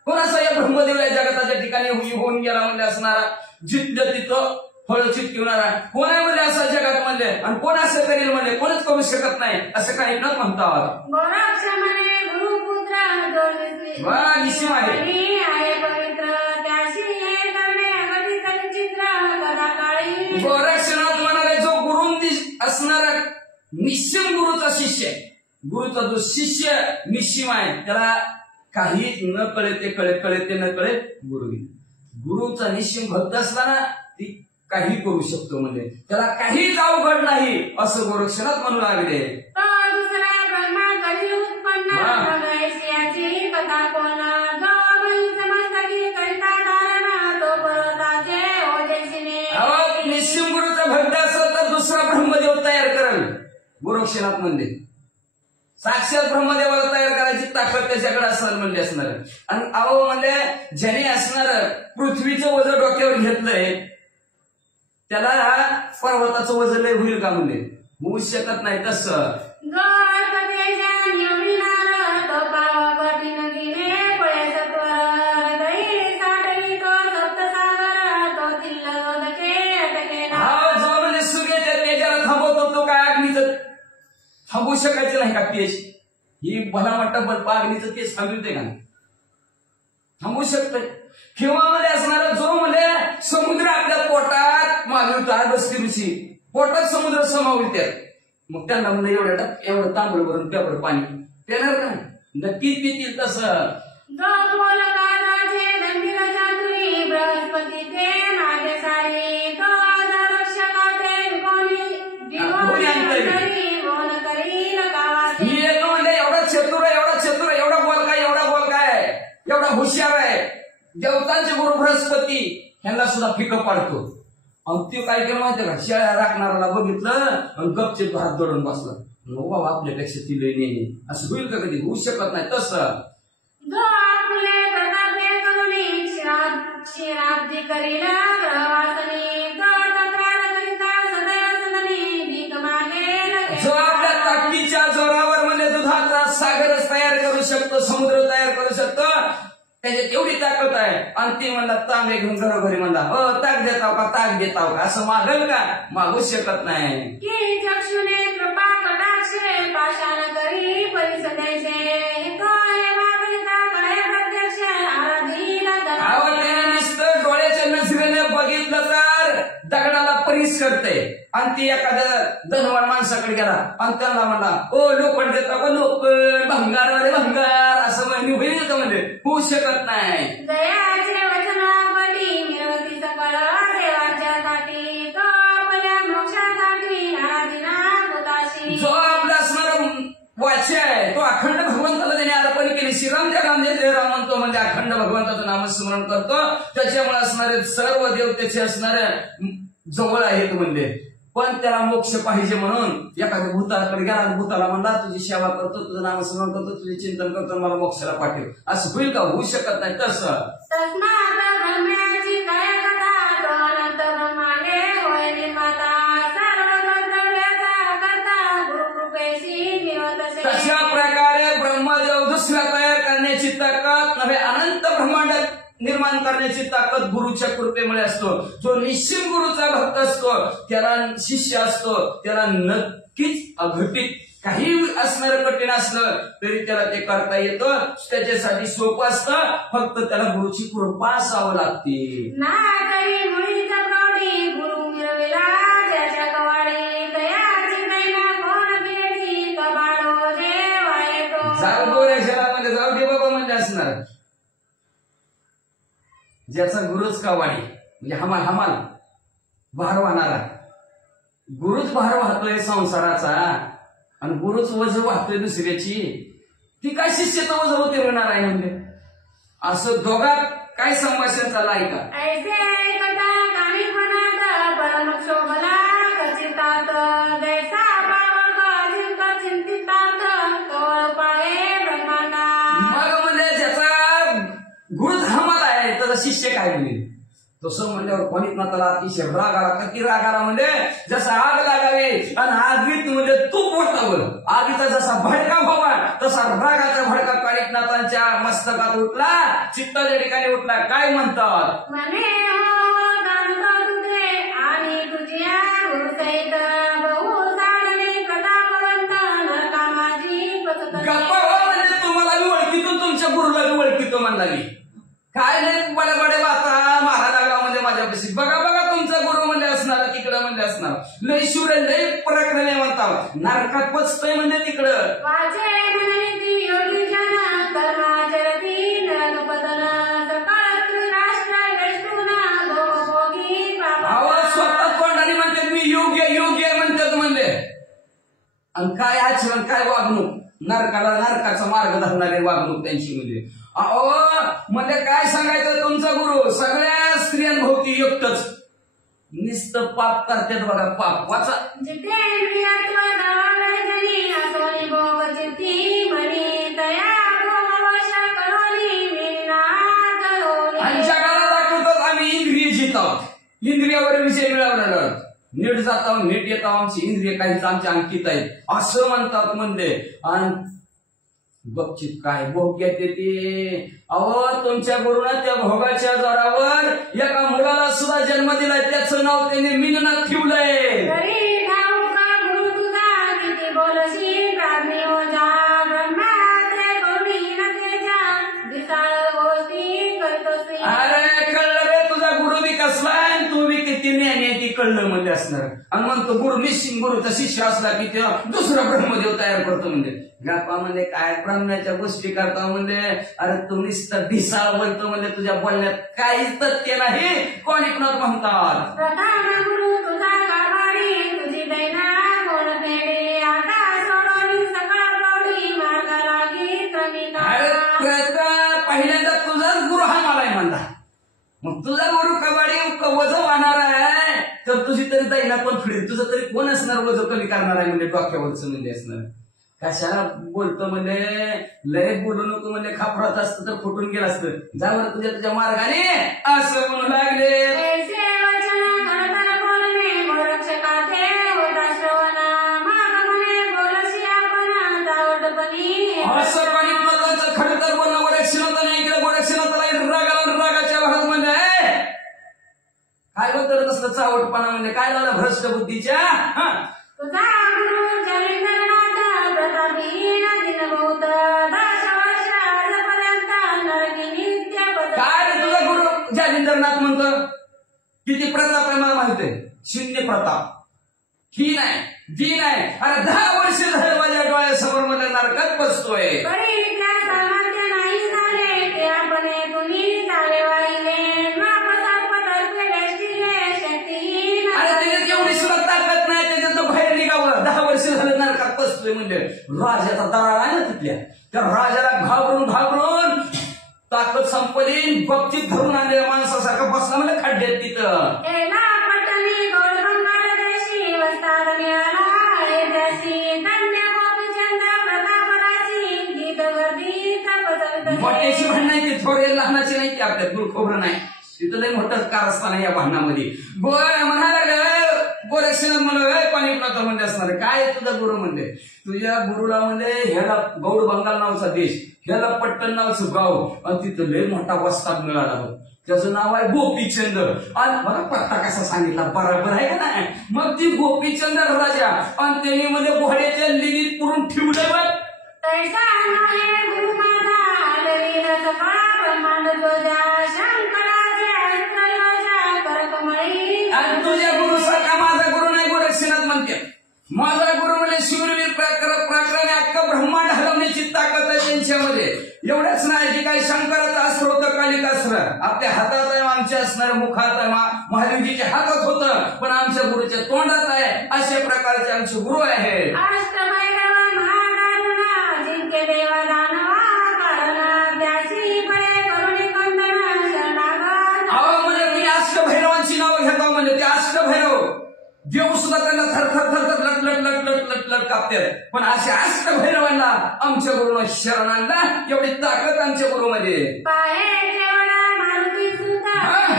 कोणाचा या ब्रह्मदेव या जगताच्या ठिकाणी होऊन गेला म्हणजे असणारा, जिथलं तिथं फळ चिटकवणारा कोण आहे म्हणजे असं जगात म्हणले. आणि कोण असं करेल म्हणले, कोणच करू शकत नाही असं काही न म्हणतात. गोरक्ष म्हणे गुरुपुत्र निश्चित आहे पवित्र, त्याशी हे करणे घटित विचित्र कदा काळी. गोरक्षनाथ म्हणाले जो गुरु असणारा निश्चिम गुरुचा शिष्य, गुरुचा जो शिष्य निश्चिम आहे त्याला काही न कळे ते कळे, कळे ते न कळे गुरु. गुरुचा निश्चिम भक्त असला ना ती काही करू शकतो म्हणजे त्याला काहीच अवघड नाही असं गोरक्षनाथ म्हणू लागले. दुसरा ब्रह्माकडील उत्पन्न ब्रह्मैसियाची कथा कोण, जो मस्तकी करिता धारणा, तो पर्वताचे ओजशीने. निश्चिम गुरुचा भक्त असत तर दुसरा ब्रह्मदेव तयार करेल गोरक्षनाथ म्हणले. साक्षात ब्रह्मदेवाला तयार करायची ताकद त्याच्याकडे असणार म्हणजे असणार. आणि अहो म्हणजे ज्याने असणार पृथ्वीचं वजन डोक्यावर घेतलंय त्याला पर्वताचं वजन लय होईल का म्हणजे होऊ शकत नाही. तसं जो म्हणजे सूर्याच्या तेजाला थांबवतो तो काय अग्नीचं थांबू शकायचं नाही का तेज? ही भला मोठा बल्ब अग्नीचं तेज थांबवते का? थांबू शकतंय. किंवा मध्ये असणारा जो म्हणजे समुद्र आपल्या पोटात मागवता बसली ऋषी पोटात समुद्र समावित, मग त्यांना म्हणजे एवढं तांबळ भरून त्यावर पाणी देणार का? नक्की पितील. तसं बृहस्पती ते मागे सारी, तो ही एक म्हणजे एवढा चतुर एवढा बोल काय एवढा हुशार आहे. देवतांचे गुरु बृहस्पती ह्यांना सुद्धा फिकं पाडतो. आणि ते काय केलं माहितीये का, शेळ्या राखणाऱ्याला बघितलं आणि गपचेप हात जोडून बसला. बाबा आपल्यापेक्षा ती लई नेणे असं होईल का? कधी होऊ शकत नाही. तसं जो आपल्या ताकदीच्या जोरावर म्हणजे दुधाचा सागरच तयार करू शकतो, समुद्र तयार करू शकतो, त्याच्यात एवढी ताकद आहे. आणि ती म्हणला तांबे घेऊन घरोघरी म्हणला ताक देताव का, ताक देताव का, असं मागल का? मागू शकत नाही. चक्षुने कृपा कटाक्षे पाषाण करी परिसदेशे, डोळ्याच्या नजरेने बघितलं तर दगडाला परीस करते. आणि ती एखाद्या धनवान माणसाकडे गेला आणि त्यांना म्हणला ओ लोखंड देता का, लोखंड भंगार वाले भंगार असं होईल का? म्हणजे होऊ शकत नाही. दयाचे वचन वापटी मिरवती सकळ देवाच्यासाठी, तो आपल्या मोक्षासाठी आदिना भूताशी. जो आपला असणारा वाच्य आहे तो अखंड भगवंताला त्याने अर्पण केली. श्रीरामच्या नामदेव राम म्हणतो म्हणजे अखंड भगवंताचं नामस्मरण करतो. त्याच्यामुळे असणारे सर्व देव त्याचे असणारे जवळ आहेत म्हणजे. पण त्याला मोक्ष पाहिजे म्हणून एखाद्या भूताकडे गेला, भूताला म्हणला तुझी सेवा करतो, तुझं नामस्मरण करतो, तुझे चिंतन करतो, मला मोक्षाला पाठव, असं होईल का? होऊ शकत नाही. तसं ब्रह्म्याची काय कथा, तो अनंत ब्रह्मांडे होय निर्माता, सर्व कर्तव्याचा करता गुरुकृपेशी निर्माण करण्याची ताकद गुरुच्या कृपेमुळे असतो. जो निश्चित गुरुचा भक्त असतो, त्याला शिष्य असतो, त्याला नक्कीच अघटित काही असणारं कठीण असलं तरी त्याला ते करता येतं. त्याच्यासाठी सोपं असतं, फक्त त्याला गुरुची कृपा असावं लागते. नागरी मुळीचा प्रौढी गुरु मिरविला त्याच्या कवाडी दयाची दैना कोण बेडी कबाडो जेवा येतो. जाऊ गोऱ्या शहरामध्ये जाऊ दे बाबा म्हणजे असणार. ज्याचा गुरुच कवाडी म्हणजे हमाल हमाल भार वाहणारा, गुरुच भार वाहतोय संसाराचा आणि गुरुच वज वाहतोय दुसऱ्याची, ती काय शिष्य तर वज उतरवणार आहे म्हणजे. असं दोघात काय संभाषण चाललं ऐका. ऐसे ऐकता काणीपणात परमक्ष भला कचितात जैसा पावक चिंता चिंतितात कवळ पाये ब्रह्मांडा. मग म्हणजे ज्याचा गुरुच हमाल आहे त्याचा शिष्य काय म्हणेल. तसं म्हणल्यावर कोणीतनाथाला अतिशय राग आला. किती राग आला म्हणजे जसा आग लागावी आणि आगीत म्हणजे तूप ओतावं, आगीचा जसा भडका व्हावा तसा रागाचा भडका काळीनाथांच्या मस्तकात उठला, चित्ताच्या ठिकाणी उठला. काय म्हणतात म्हणे हो जाणतो तुझे आणि तुझ्या गुरुसहित बहु साडणे प्रतापवंत नरकामाजी पचत गप्पा हो म्हणजे तुम्हाला मी ओळखीतो, तुमच्या गुरुला मी ओळखीतो म्हणला. काय नाही बडे बडे वाता मारा लागला म्हणजे माझ्यापाशी. बघा बघा तुमचा गुरु म्हणजे असणार, तिकडं म्हणजे असणार. लय शिवर लय पराक्रमी म्हणतात, नरकात पचतोय म्हणजे तिकडं. वाचे म्हणे ती योगी जन कर्माचरती नरकपतन सकाळ राष्ट्र वैष्णुना भोगी आवाज स्वतः तोंडाने म्हणतात मी योग्य योग्य म्हणतात म्हणले. आणि काय आचरण काय वागणूक, नरकाचा मार्ग धरणारे वागणूक त्यांची म्हणजे. अहो म्हणजे काय सांगायचं, तुमचा गुरु सगळ्या स्त्रियांभोवती एकटच नुसतं पाप करतात बघा. पाप वाचा. जिथे इंद्रियात्व दावागर्जनी असोनी भोग चित्ती म्हणी तया भोगवश करोनी मीना करोनी. आणि जगाला दाखवतात आम्ही इंद्रिय जित आहोत, इंद्रियावर विषय मिळवणार, नीट जात आहोत, नीट येत आहोत, आमची इंद्रिय काहीच आमच्या अंकित आहेत असं म्हणतात म्हणले. आणि बघचित काय भोग येते ते. अहो तुमच्या गुरुनं त्या भोगाच्या जोरावर एका मुलाला सुद्धा जन्म दिलाय, त्याचं नाव त्याने मिलनात ठेवलंय. तरी ठाऊका गुरु तुझा किती बोलशी प्राज्ञ ओझा ब्रह्मात्रे करुणी न तेजा विशाळ गोष्टी करतोसी. अरे कळलं रे, तुझा गुरु बी कसलाय, तू बी किती ज्ञानी ती कळलं म्हणजे असणार. आणि म्हणतो गुरु निश्चित गुरुचा शिष्य असला की ते दुसरा ब्रह्मदेव तयार करतो म्हणजे. गप्पा म्हणजे काय ब्रह्माच्या गोष्टी करता म्हणजे. अरे तू नुसतं ढिसाळ बोलतो म्हणजे, तुझ्या बोलण्यात काहीच तथ्य नाही. कोणीपणात म्हणतात प्रधान गुरु तुझा कारभारी तुझी दैना कोण फेडे आता सोडोनी सकाळ प्रौढी मार्ग लागी क्रमिका. अरे पहिल्यांदा तुझाच गुरु हा मला म्हणता, मग तुझा गुरु कबाडी वज वाहणार आहे तर तुझी तरी दैना कोण फिरेल, तुझं तरी कोण असणार वज कमी करणार आहे म्हणजे डोक्यावरचं म्हणजे असणार. कशाला बोलतो म्हणजे, लय बोलू नको म्हणजे, खापरात असतं तर फुटून गेलं असतं. जावर तुझ्या तुझ्या मार्गाने असं म्हणू लागले. ऐसे वचन घरतर बोलणे गोरक्षकाचे होता श्रवण माग म्हणे बोलशी आपण जावटपणी. असं पाणी उन्हाचं खरं तर बोलणं गोरक्षणाचं नाही केलं. गोरक्षणाला रागाच्या भाग म्हणजे काय होतं तसलं चावटपणा म्हणजे काय झालं भ्रष्ट बुद्धीच्या. तुझा गुरु जरींद्रनाथ प्रतापी दिनभूत 10 वर्ष आजपर्यंत नरकी नित्य काय रे तुझा गुरु जालिंदरनाथ म्हणतो, किती प्रताप आहे मला माहिती आहे. शून्य प्रताप, ही नाही जी नाही. अरे 10 वर्ष झालं माझ्या डोळ्यासमोर मला नरकात बसतोय. बरी त्या सामर्थ्य नाही झाले ते आपण तुम्ही झाले वाहिले महाप्रसाद पदर पेढे शक्तीहीन. अरे त्याच्यात एवढी सुद्धा ताकद नाही, त्याच्यात बाहेर निघावं. 10 वर्ष झालं नरकात बसतोय म्हणजे. राजाचा दरार आहे ना तिथल्या, त्या राजाला घाबरून ताकद संपली, गपचीत धरून आणलेल्या माणसासारखं बसला म्हणजे खड्ड्यात तिथं. एला पटणी गोळबंगाल देशी वस्तार मिळाला ऐतिहासी धन्य गोपीचंद प्रतापराची गीत गर्दी तपत. मोठ्याची भांडण आहे ती, थोडे लहानाची नाही ती, आपल्यात गुळ खोबरं नाही. तिथं लय मोठं कारस्थान आहे या भांडणामध्ये. गोळ म्हणाला गोरक्षनाथ म्हणलं पाणीपुराचा म्हणजे असणार काय आहे तुझा गुरु म्हणले तुझ्या गुरुला म्हणजे ह्याला गौड बंगाल नावचा देश ह्याला पट्टण नावचं गाव आणि तिथं लय मोठा वस्ताद मिळाला बघ त्याचं नाव आहे गोपीचंद आणि मला पत्ता कसा सांगितला बरोबर आहे का नाही मग ती गोपीचंद राजा आणि त्यांनी म्हणजे घोड्याच्या लिनीत पुरून ठेवलंय बघ तैसा नये गुरु माझा लवीन सखा ब्रह्मांड तुझ्या शंकराचे अस्त्रयोजा करकमळी आणि तुझ्या गुरु सारखा माझा गुरु नाही गोरक्षनाथ म्हणते माझा गुरु म्हणजे शिववीर प्रकरणे अख्खं ब्रह्मांड हलवण्याची ताकद आहे त्यांच्यामध्ये एवढंच नाही की काही शंकराचं अस्त्र होतं कालिकास्त्र आपल्या हातात आहे आमच्या असणार मुखात आहे महादेवजीच्या हातात होतं पण आमच्या गुरुच्या तोंडात आहे अशा प्रकारचे आमचे गुरु आहेत अष्टभैरव महादारुणा जिंके देवा दानवा कारणा त्याची बळे करुणी कंदन शरणागत अहो म्हणजे मी अष्टभैरवांची नावं घेतो म्हणजे ते अष्टभैरव देव सुद्धा त्यांना थरथर थरथर लट लट लट लट लट लट कापतात पण अशा अष्टभैरवांना आमच्या गुरुनं शरणांना एवढी ताकद आमच्या गुरुमध्ये पाहे ठेवला मारुती सुद्धा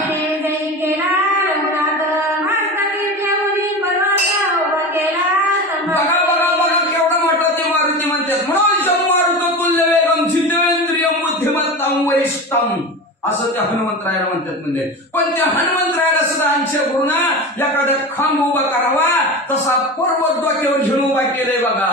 जय केला रघुनाथ मस्तकी ठेवली पर्वत उभा केला बघा बघा बघा केवढा मोठा ते मारुती म्हणतात म्हणून मारुत तुल्य वेगम जितेंद्रियम बुद्धिमत्ताम वरिष्ठम असं त्या हनुमंतरायाला म्हणतात म्हणजे पण त्या हनुमंतरायाला सुद्धा आमच्या गुरुना एखादा खांब उभा करावा तसा पर्वत डोक्यावर घेऊन उभा केलंय बघा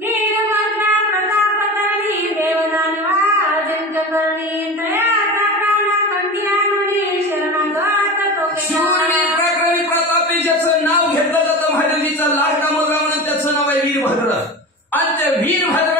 वीरभद्रा प्रताप करणी देवदानवा अजिंक्य करणी दयाचा प्राण कंठी आणून शरणागत तो शिववीर प्रकरणी प्रतापी ज्याचं नाव घेतलं जातं महादेवीचा लाडका मुलगा म्हणून त्याचं नाव आहे वीरभद्र आणि त्या वीरभद्र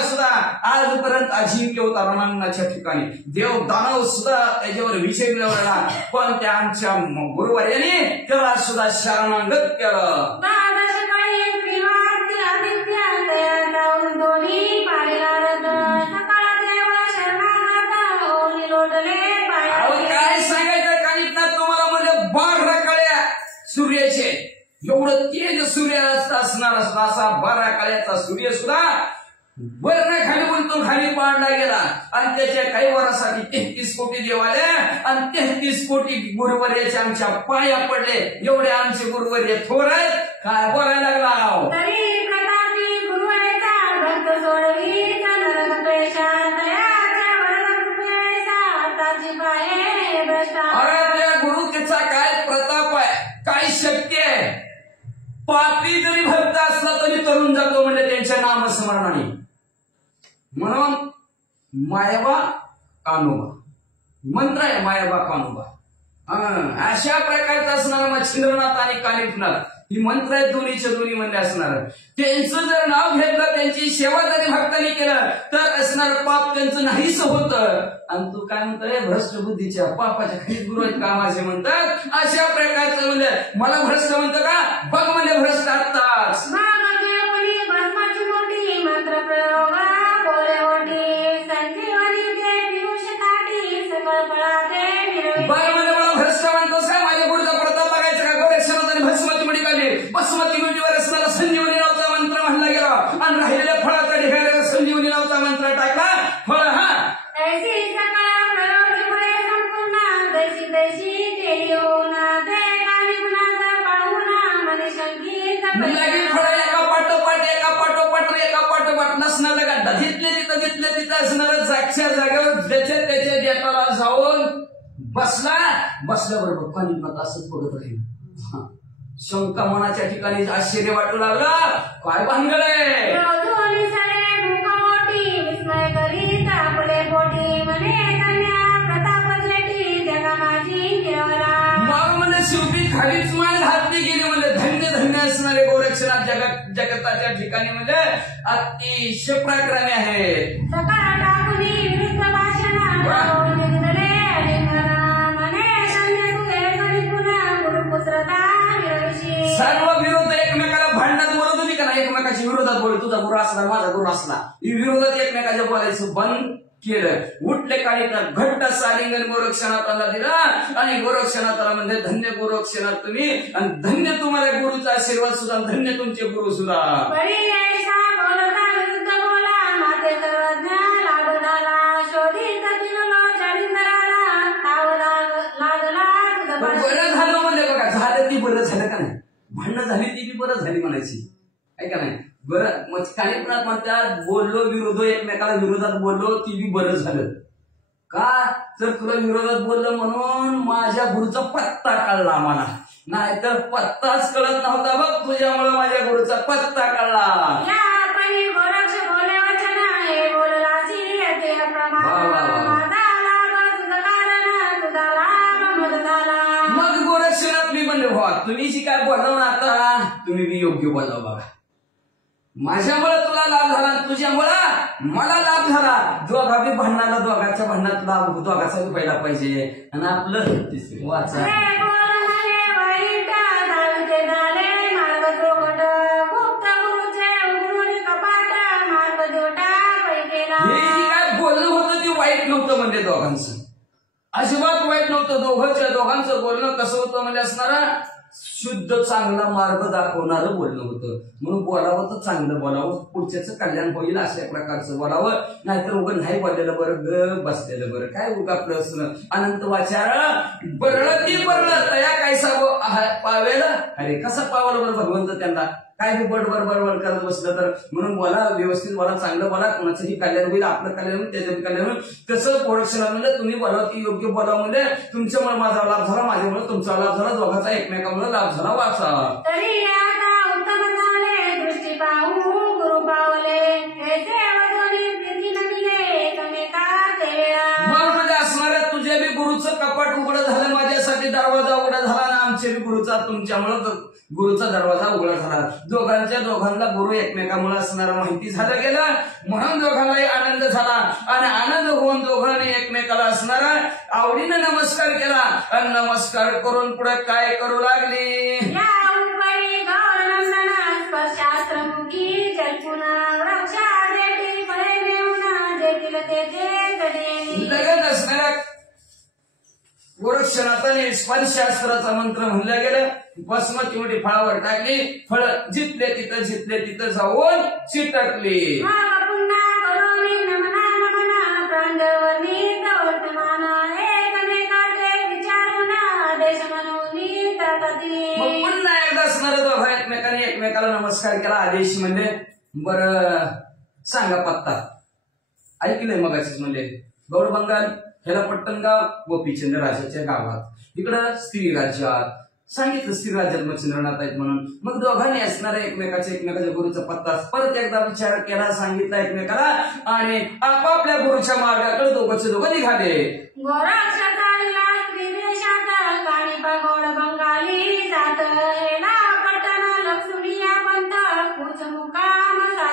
सुद्धा आजपर्यंत अजिंक्य होता रणांगणाच्या ठिकाणी देव दानव सुद्धा त्याच्यावर विजय मिळवला पण त्या आमच्या गुरुवर्याने त्याला सुद्धा शरणागत केलं द्वादश कळी त्रिवार्ती आदित्य दया जाऊन दोन्ही पारिगारद सकाळ देव शरणागत होऊन लोटले अहो पाया काय सांगायचं कानिकनाथ तुम्हाला म्हणजे 12 कळ्या सूर्याचे एवढं तेज सूर्य असणार असा 12 कळ्याचा सूर्य सुद्धा वरनं खाली बोलतो खाली पाडला गेला आणि त्याच्या काही वरासाठी 33 कोटी देव आले आणि 33 कोटी गुरुवर्याचे आमच्या पाया पडले एवढे आमचे गुरुवर्य थोर आहेत काय बोलायला लागला तरी प्रतापी गुरुवेचा भक्त सोडवी नरक पेशा दयाच्या वरद कृपेचा ताची पाये भ्रष्टा अरे त्या गुरु त्याचा काय प्रताप आहे काय शक्ती आहे पापी जरी भक्त असला तरी तरुण जातो म्हणजे त्यांच्या नामस्मरणाने म्हणून मायाबा कानोबा मंत्र आहे मायाबा कानोबा अशा प्रकारचा असणार मच्छिंद्रनाथ आणि कानिफनाथ ही मंत्र आहेत दोन्हीच्या दोन्ही मध्ये असणार त्यांचं जर नाव घेतलं त्यांची सेवा जरी भक्तांनी केलं तर असणार पाप त्यांचं नाहीच होतं आणि तू काय म्हणतोय भ्रष्ट बुद्धीच्या पापाच्या खाली गुरु आहेत कामाचे म्हणतात अशा प्रकारचं म्हणजे मला भ्रष्ट म्हणतं का बघ म्हणजे भ्रष्ट आत्ताच माग केवली भस्माची मोठी मंत्र प्रयोगा बोले ओटी संजीवनीचे पियुष ताटी सकळ फळाते बघ म्हणजे मला भ्रष्ट म्हणतोस का माझ्या गुरुचा प्रताप बघायचा का गोरक्षनाथ आणि भस्मती मुडी काढली बसमती मुडीवर असताना संजीवनी नावाचा मंत्र म्हणला गेला आणि राहिलेल्या फळाचा ढेगाला संजीवनी नावाचा मंत्र टाकला फळ हा ऐसी सकळ प्रयोगीमुळे संपूर्ण दैशी केली होऊना ते कानिकुणाचा पाहूना मनी शंकित लगे फळ एका पाठोपाठ नसणारा गड्डा जिथले तिथं असणार जागच्या जागेवर ज्याच्या त्याच्या देताला जाऊन बसल्याबरोबर कानिकनाथ असंच बघत राहील शंका मनाच्या ठिकाणी आश्चर्य वाटू लागला काय भानगड आहे रोधून सरे मुखवटी विस्मय करीत आपले पोटी म्हणे कन्या प्रताप जेठी जगा माझी केवला मग म्हणजे शेवटी खालीच मान घातली गेली म्हणजे धन्य धन्य असणारे गोरक्षनाथ जगताच्या ठिकाणी म्हणजे अतिशय प्रकरणे आहेत सकाळ टाकुनी विरुद्ध भाषणा निघले अलिंगना म्हणे कन्या तुझे परिपुना गुरुपुत्रता विरविशी सर्व विरोध एकमेकाला भांडणात बोलत होती का नाही एकमेकाच्या विरोधात बोलत तुझा गुरु असला माझा गुरु असला ही विरोधात एकमेकाच्या बोलायचं बंद केलं उठले काही तर घट्ट सालिंगन गोरक्षनाथाला दिला आणि गोरक्षनाथाला म्हणजे धन्य गोरक्षनाथ तुम्ही आणि धन्य तुम्हाला गुरुचा आशीर्वाद सुद्धा धन्य तुमचे गुरु सुद्धा बरी ऐसा बोलता विरुद्ध बोला माते सर्वज्ञ लागला शोधित दिलो चरिंद्राला लागला तुझं बरं झालं म्हणजे बघा झालं ती बरं झालं का म्हणायची आहे का नाही. बरं मग कानिपणात म्हणतात बोललो विरोध एकमेकाला विरोधात बोललो ती बी बरं झालं का तर तुला विरोधात बोललं म्हणून माझ्या गुरुचा पत्ता कळला मला, नाहीतर पत्ताच कळत नव्हता बघ तुझ्यामुळे माझ्या गुरुचा पत्ता कळला. मग गोरक्षणात मी म्हणले भावा तुम्ही जी काय बोललो ना आता तुम्ही बी योग्य बोललो बघा. माझ्यामुळे तुला लाभ झाला तुझ्यामुळं मला लाभ झाला. दोघा बी भांडणाला दोघांच्या भांडणात लाभ दोघाचा बी पहिला पाहिजे आणि आपलं वाचा वाईट नव्हतं म्हणजे दोघांचं अजिबात वाईट नव्हतं. दोघांचं बोलणं कसं होतं म्हणजे असणारा शुद्ध चांगला मार्ग दाखवणारं बोलणं होतं. म्हणून बोलावं तर चांगलं बोलावं, पुढच्याचं कल्याण होईल अशा प्रकारचं बोलावं, नाहीतर उगं नाही बोललेलं बरं ग बसलेलं बरं. काय उगा आपलं अनंत वाचार बरळ ती बरळ तया काय पावेल अरे कसं पावलं बरं भगवंत त्यांना काय बी बडबड बडबड करत बसलं तर. म्हणून बोला व्यवस्थित बोला, चांगलं बोला, कोणाचंही कल्याण होईल, आपलं कल्याण होईल, त्याचं कल्याण होईल. कसं प्रोडक्शन म्हणजे तुम्ही बोला की योग्य बोला म्हणजे तुमच्यामुळे माझा लाभ झाला, माझ्यामुळे तुमचा लाभ झाला, दोघांचा एकमेकामुळे लाभ झाला. वाचा म्हणजे असणाऱ्या तुझ्या बी गुरुचं कपाट उघडं झालं, माझ्यासाठी दरवाजा उघडा झाला ना आमच्या बी गुरुचा तुमच्यामुळे गुरुचा दरवाजा उघडा झाला. दोघांना गुरु एकमेकामुळे असणारा माहिती झालं गेलं म्हणून दोघांनाही आनंद झाला आणि आनंद होऊन दोघांनी एकमेकाला असणारा आवडीनं नमस्कार केला आणि नमस्कार करून पुढे काय करू लागली. लगत असणाऱ्या गोरक्षनाथाने स्पर्शशास्त्राचा मंत्र म्हणलं गेलं. बसमती मोठी फळावर टाकली, फळ जिथले तिथं जाऊन चिटकली. पुन्हा एकदा असणारं दोघा एकमेकाने एकमेकाला नमस्कार केला. आदेश म्हणजे बरं सांगा पत्ता ऐकलंय मगाशीच म्हणजे गौड बंगाल ह्याला पट्टणगाव गोपीचंद्र राजाच्या गावात इकडं स्त्री राज्यात सांगितलं स्त्री राज्यात मच्छिंद्रनाथ आहेत म्हणून. मग दोघांनी असणाऱ्या एकमेकाच्या गुरुचा पत्ता परत एकदा विचार केला, सांगितला एकमेकाला आणि आपापल्या गुरुच्या मार्गाकडे दोघं निघाले.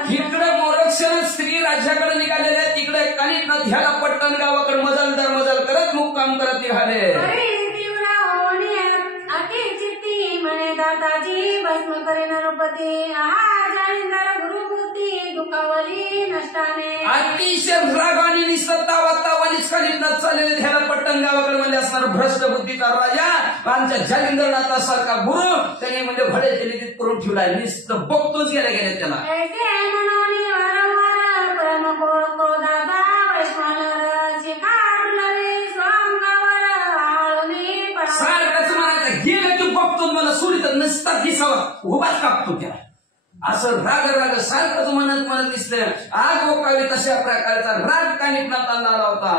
इकडे गोरक्षण स्त्री राज्याकडे निघालेले, तिकडे कानिपनाथ ह्याला पट्टण गावाकडे मजल करत मुक्काम करत निघाले. अतिशय रागाने निसत्तावानीच कानिपनाथ चाललेले ह्याला पट्टण गावाकडे म्हणजे असणारा भ्रष्ट बुद्धीचा राजा आमच्या जालिंद्रनाथासारखा गुरु त्यांनी म्हणजे भडे केले करून ठेवलाय. नुसतं बघतोच गेले त्याला. सारखंच म्हणायचं गेलं की बघतो मला सोडी तर नसतात दिसावा उभाच कापतो त्याला. असं राग सारखंच म्हणत दिसतंय. आग ओकावी तशा प्रकारचा राग कानिपनाथाला आला होता.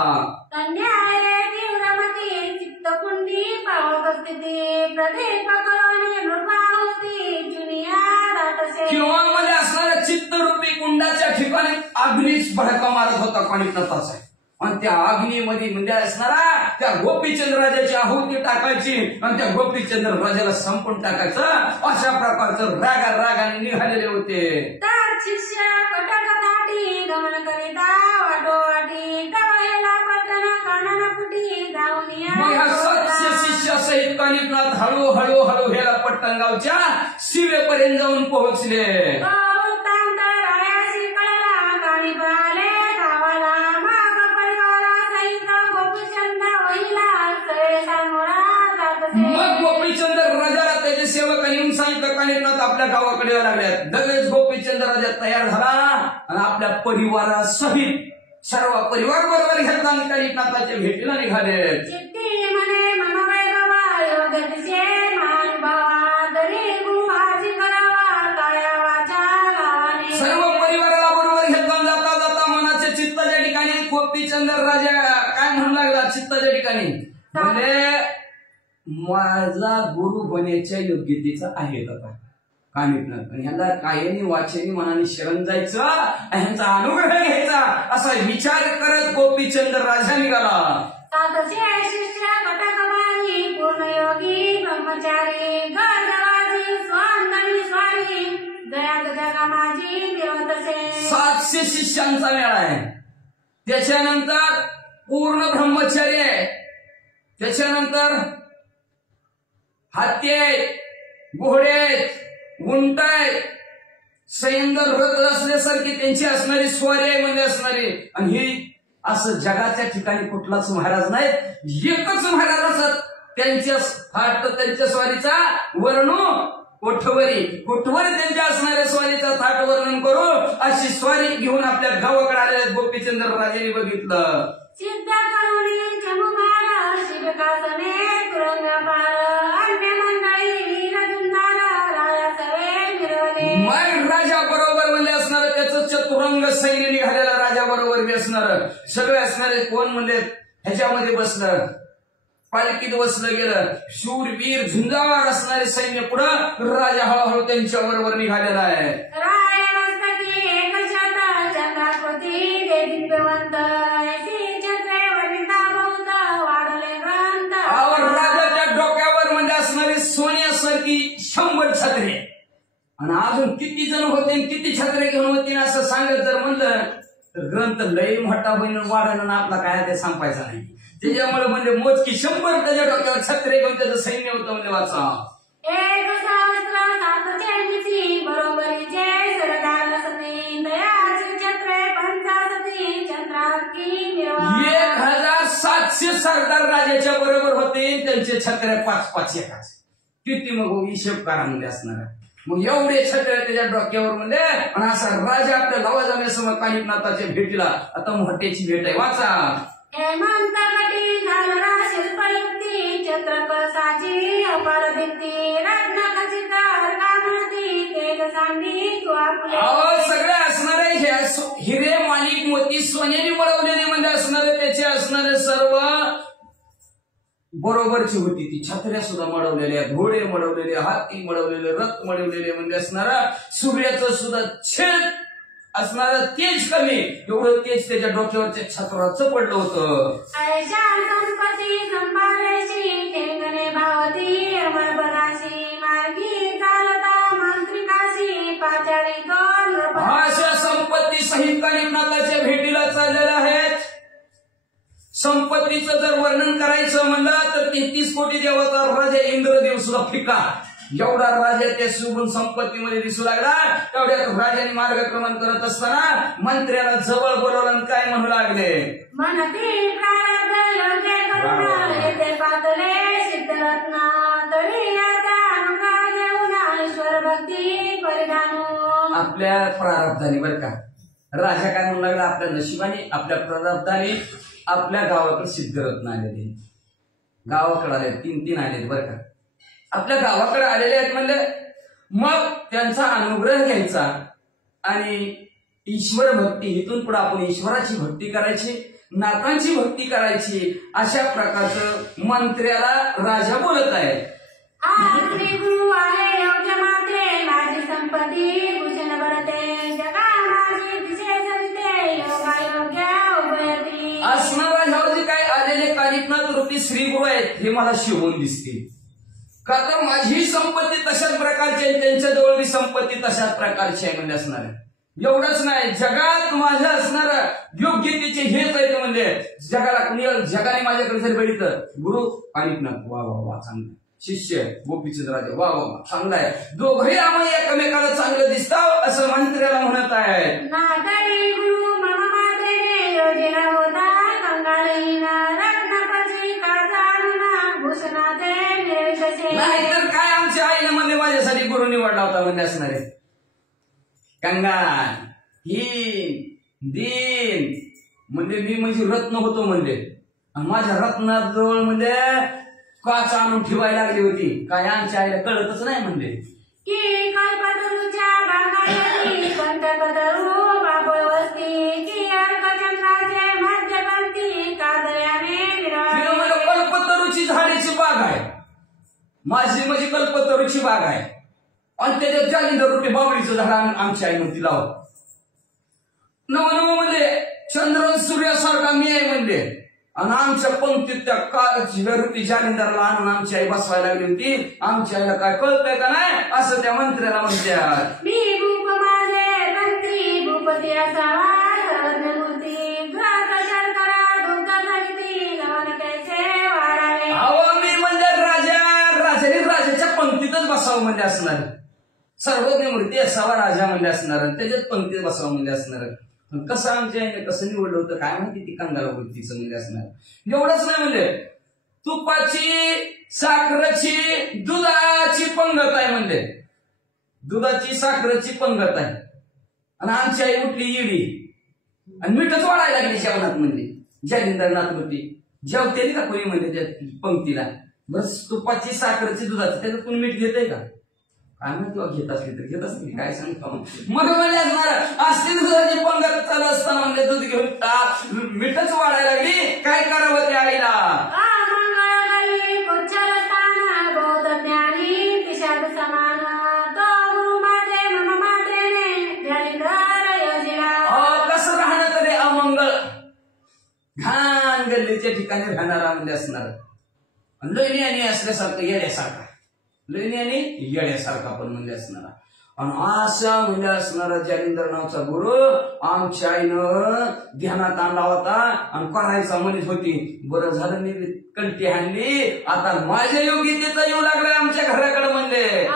किंवा मध्ये असणाऱ्या चित्तरूपी कुंडाच्या ठिकाणी अग्नीच भडका मारत होता कानिपनाथाचा आणि त्या अग्नीमध्ये म्हणजे असणारा त्या गोपीचंद्र राजाची आहुती टाकायची आणि त्या गोपीचंद्र राजाला संपून टाकायचं अशा प्रकारचं रागाने निघालेले होते. शिष्य सहित कानिपनाथ हळूहळू ह्याला पट्टणगावच्या शिवेपर्यंत जाऊन पोहोचले. मग गोपीचंद्र राजाला त्याचे सेवकांनी येऊन सांगितलं कानिपनाथ आपल्या गावाकडे यावं लागल्यात. लगेच गोपीचंद्र राजा तयार झाला आणि आपल्या परिवारासहित सर्व परिवार बरोबर घेतला आणि कानिपनाथाच्या भेटीला निघाले. ठिकाणी म्हणजे माझा गुरु होण्याच्या योग्यतेचा आहे का कानिपनाथ, आणि ह्याला कायनी वाचेनी मनाने शरण जायचं, ह्यांचा अनुग्रह घ्यायचा असा विचार करत गोपीचंद राजा निघाला. सातशे शिष्य घटकवाणी पूर्णयोगी ब्रह्मचारी गजवाजी स्वांतनी स्वारी दया जगा माझी देवतसे. 700 शिष्यांचा मेळा आहे. त्याच्यानंतर पूर्ण ब्रह्मचारी आहे. त्याच्यानंतर हत्ती आहेत, घोडे आहेत, उंट आहेत, सैन्य रथ असल्यासारखी त्यांची असणारी स्वारी आहे म्हणजे असणारी. आणि ही असं जगाच्या ठिकाणी कुठलाच महाराज नाही, एकच महाराज असत. त्यांच्या थाट त्यांच्या स्वारीचा वर्णू कोठवरी त्यांच्या असणाऱ्या स्वारीचा थाट वर्णन करू अशी स्वारी घेऊन आपल्या गावाकडे आलेल्या गोपीचंद्र राजांनी बघितलं. सिद्ध करुणी चमुमार शिवकासने तुरंग पार अन्य मंडळी रजुंदार राया सवे मिरवले. मग राजा बरोबर म्हणजे असणार त्याचं चतुरंग सैन्य निघालेला राजा बरोबर बी असणार. सगळे असणारे कोण म्हणजे ह्याच्यामध्ये बसलं, पालखीत बसलं गेलं, शूरवीर झुंजावार असणारे सैन्य पुढं राजा हळूहळू त्यांच्या बरोबर निघालेला आहे. राय मस्तकी एक छत चंद्रास्पती दे दिव्यवंत ऐसी छत्रे वनिता बहुत वाढले ग्रंथ. राजाच्या डोक्यावर म्हणजे असणारी सोन्यासारखी 100 छत्रे, आणि अजून किती जण होते किती छत्रे घेऊन होते असं सांगत जर म्हणलं तर ग्रंथ लई मोठा होईन वाढणं आपला काय ते सांगायचं नाही. त्याच्यामुळे म्हणजे मोजकी 100 त्याच्या डोक्यावर छत्रे घेऊन त्याचं सैन्य होतं म्हणजे वाचा. एक सहस्त्र सातशे निती बरोबरीचे सरदार सती दयाची छत्रे 85 चंद्राकी निर्वाण. 1700 सरदार राजाच्या बरोबर होते, त्यांचे छत्रे 5-5 एकाच. किती मग हिशेब करा म्हणजे असणार. मग एवढे छत्रे त्याच्या डोक्यावर म्हणजे, आणि असा राजा आपल्या लवाजम्यासमोर कानिपनाथाच्या भेटीला आता मोठ्याची भेट आहे वाचा. हेमंत गटी झालरा शिल्पयुक्ती चित्रकसाची अपार दीप्ती रत्नखचितार कामरती तेज सांडी तू आपले. सगळे असणारे हिरे माणिक मोती सोन्याने बनवलेले म्हणजे असणारे त्याचे असणारे सर्व बरोबरची होती. ती छत्र्या सुद्धा मडवलेल्या, घोडे मडवलेले, हत्ती मडवलेले, रथ मडवलेले म्हणजे असणारा सूर्याचं सुद्धा छेद असणारा तेज कमी, एवढं तेज त्याच्या डोक्यावरच्या छत्राचं पडलं होतं. ऐशा संपत्ती संभाळायची ठेंगणे भावती अमरपदाशी मार्गी चालता मांत्रिकाशी पाचारी दोन. अशा संपत्ती सहित कानिपनाथाच्या भेटीला चाललेल्या आहेत. संपत्तीचं जर वर्णन करायचं म्हणलं तर 33 कोटी देवाचा राजा इंद्रदेव सुद्धा फिका. एवढा राजा त्या सुगुण संपत्तीमध्ये दिसू लागला. तेवढ्यात राजाने मार्गक्रमण करत असताना मंत्र्याला जवळ बोलवलं आणि काय म्हणू लागले. मनती प्रारब्ध योग्य करुणा येते पातले सिद्धरत्ना तरी याचा अनुग्रह घेऊन ईश्वर भक्ती परिधानू. आपल्या प्रारब्धाने बरं का राजा काय म्हणू लागला, आपल्या नशिबाने आपल्या प्रारब्धाने आपल्या गावाकडे सिद्धरत्न आलेले, गावाकडे आले 3 आले बरं का. आपल्या गावाकडे आलेले आहेत म्हणले मग त्यांचा अनुग्रह घ्यायचा आणि ईश्वर भक्ती, इथून पुढे आपण ईश्वराची भक्ती करायची, नाथांची भक्ती करायची, अशा प्रकारचं मंत्र्याला राजा बोलत आहे. श्री गुरु आहे योग्य मात्रे माझी संपत्ती भूषण भरते जगा माझी दिशे सरिते योगा योग्य उभयती. असणारा ह्यावर काय आलेले कानिपनाथ रूपी श्री गुरु आहेत हे मला शिवून दिसते. का तर माझी संपत्ती तशाच प्रकारची आहे, त्यांच्याजवळ संपत्ती तशाच प्रकारची आहे म्हणजे असणार. एवढंच नाही, जगात माझ्या असणार योग्यतेचे हेच आहेत म्हणजे जगाला कुणी जगाने माझ्याकडे जर बघितलं गुरु कानिपनाथ वा वा वा चांगलं, शिष्य गोपीचंद राजा वा वा वा चांगला आहे, दोघंही आम्हाला एकमेकाला चांगलं दिसतं असं मंत्र्याला म्हणत आहे. नादरी गुरु मम मात्रे योजना होता कंगाळीना रत्नपची काजानुना भूषणाते निर्विशेषे. नाही तर काय आमच्या आईनं म्हणजे माझ्यासाठी गुरु निवडला होता म्हणजे असणारे. कंगाल हीन दीन म्हणजे मी म्हणजे रत्न होतो म्हणजे, माझ्या रत्नाजवळ म्हणजे काच आणून ठेवायला लागली होती. काय आमच्या आईला कळतच नाही म्हणजे की कल्पतरूच्या बागायती कंठपतरू बाबळ वस्ती की अर्कचंद्राचे मध्यवर्ती कादयाने विराळे. माझी म्हणजे कल्पतरूची बाग आहे आणि त्याच्यात जालिंदर रुपये बाबळीचं झाड आमची आई म्हणती लाव. नव म्हणजे चंद्र सूर्यासारखा मी आहे म्हणले आणि आमच्या पंक्तीत त्या रुपी जालिंदरला आणून आमची आई बसवायला लागली होती. आमच्या आईला काय कळतंय का नाही असं त्या मंत्र्याला म्हणतात. मी भूप माझे मंत्री भूपती असावा सर्वज्ञमूर्ती घरात करा दुग्ध समिती लवण कैसे वाढावे. अहो मी म्हणजे राजाने राजाच्या पंक्तीतच बसावं म्हणजे असणार. सर्वज्ञ मूर्ती असावा राजा म्हणजे असणार त्याच्यात पंक्तीत बसावं म्हणजे असणार. कसं आमच्या आईने कसं निवडलं होतं काय माहिती ती कंगाला वृत्तीचं म्हणजे असणार. एवढंच नाही म्हणजे तुपाची साखरेची दुधाची पंगत आहे म्हणजे दुधाची साखरेची पंगत आहे आणि आमची आई उठली इडी आणि मीठच वाढायला लागली जेवणात म्हणजे जालिंदरनाथ मूर्ती जेवते का कोणी म्हणजे त्या पंक्तीला बस तुपाची साखरेची दुधाची त्याच्यात कोणी मीठ घेतय का काय माहिती घेत असली तर घेत असतील काय सांगतो मग म्हणजे असणार असली दुधाची पंगत चालू असताना म्हणजे दूध घेऊन मीठच वाढायला लागली काय करावं त्या आईला. कसं राहणं तरी अमंगळ घाण गल्लीच्या ठिकाणी राहणारा म्हणजे असणार लयनी आणि असल्यासारखं येण्यासारखा लयनी आणि येण्यासारखा पण म्हणजे असणारा आणि असा म्हणजे असणारा जालिंदर नावचा गुरु आमच्या आईनं ध्यानात आणला होता आणि करायचा म्हणत होती. बरं झालं मी कल्टी हाणली आता माझ्या योग्यतेचा येऊ लागलाय आमच्या घराकडे म्हणले.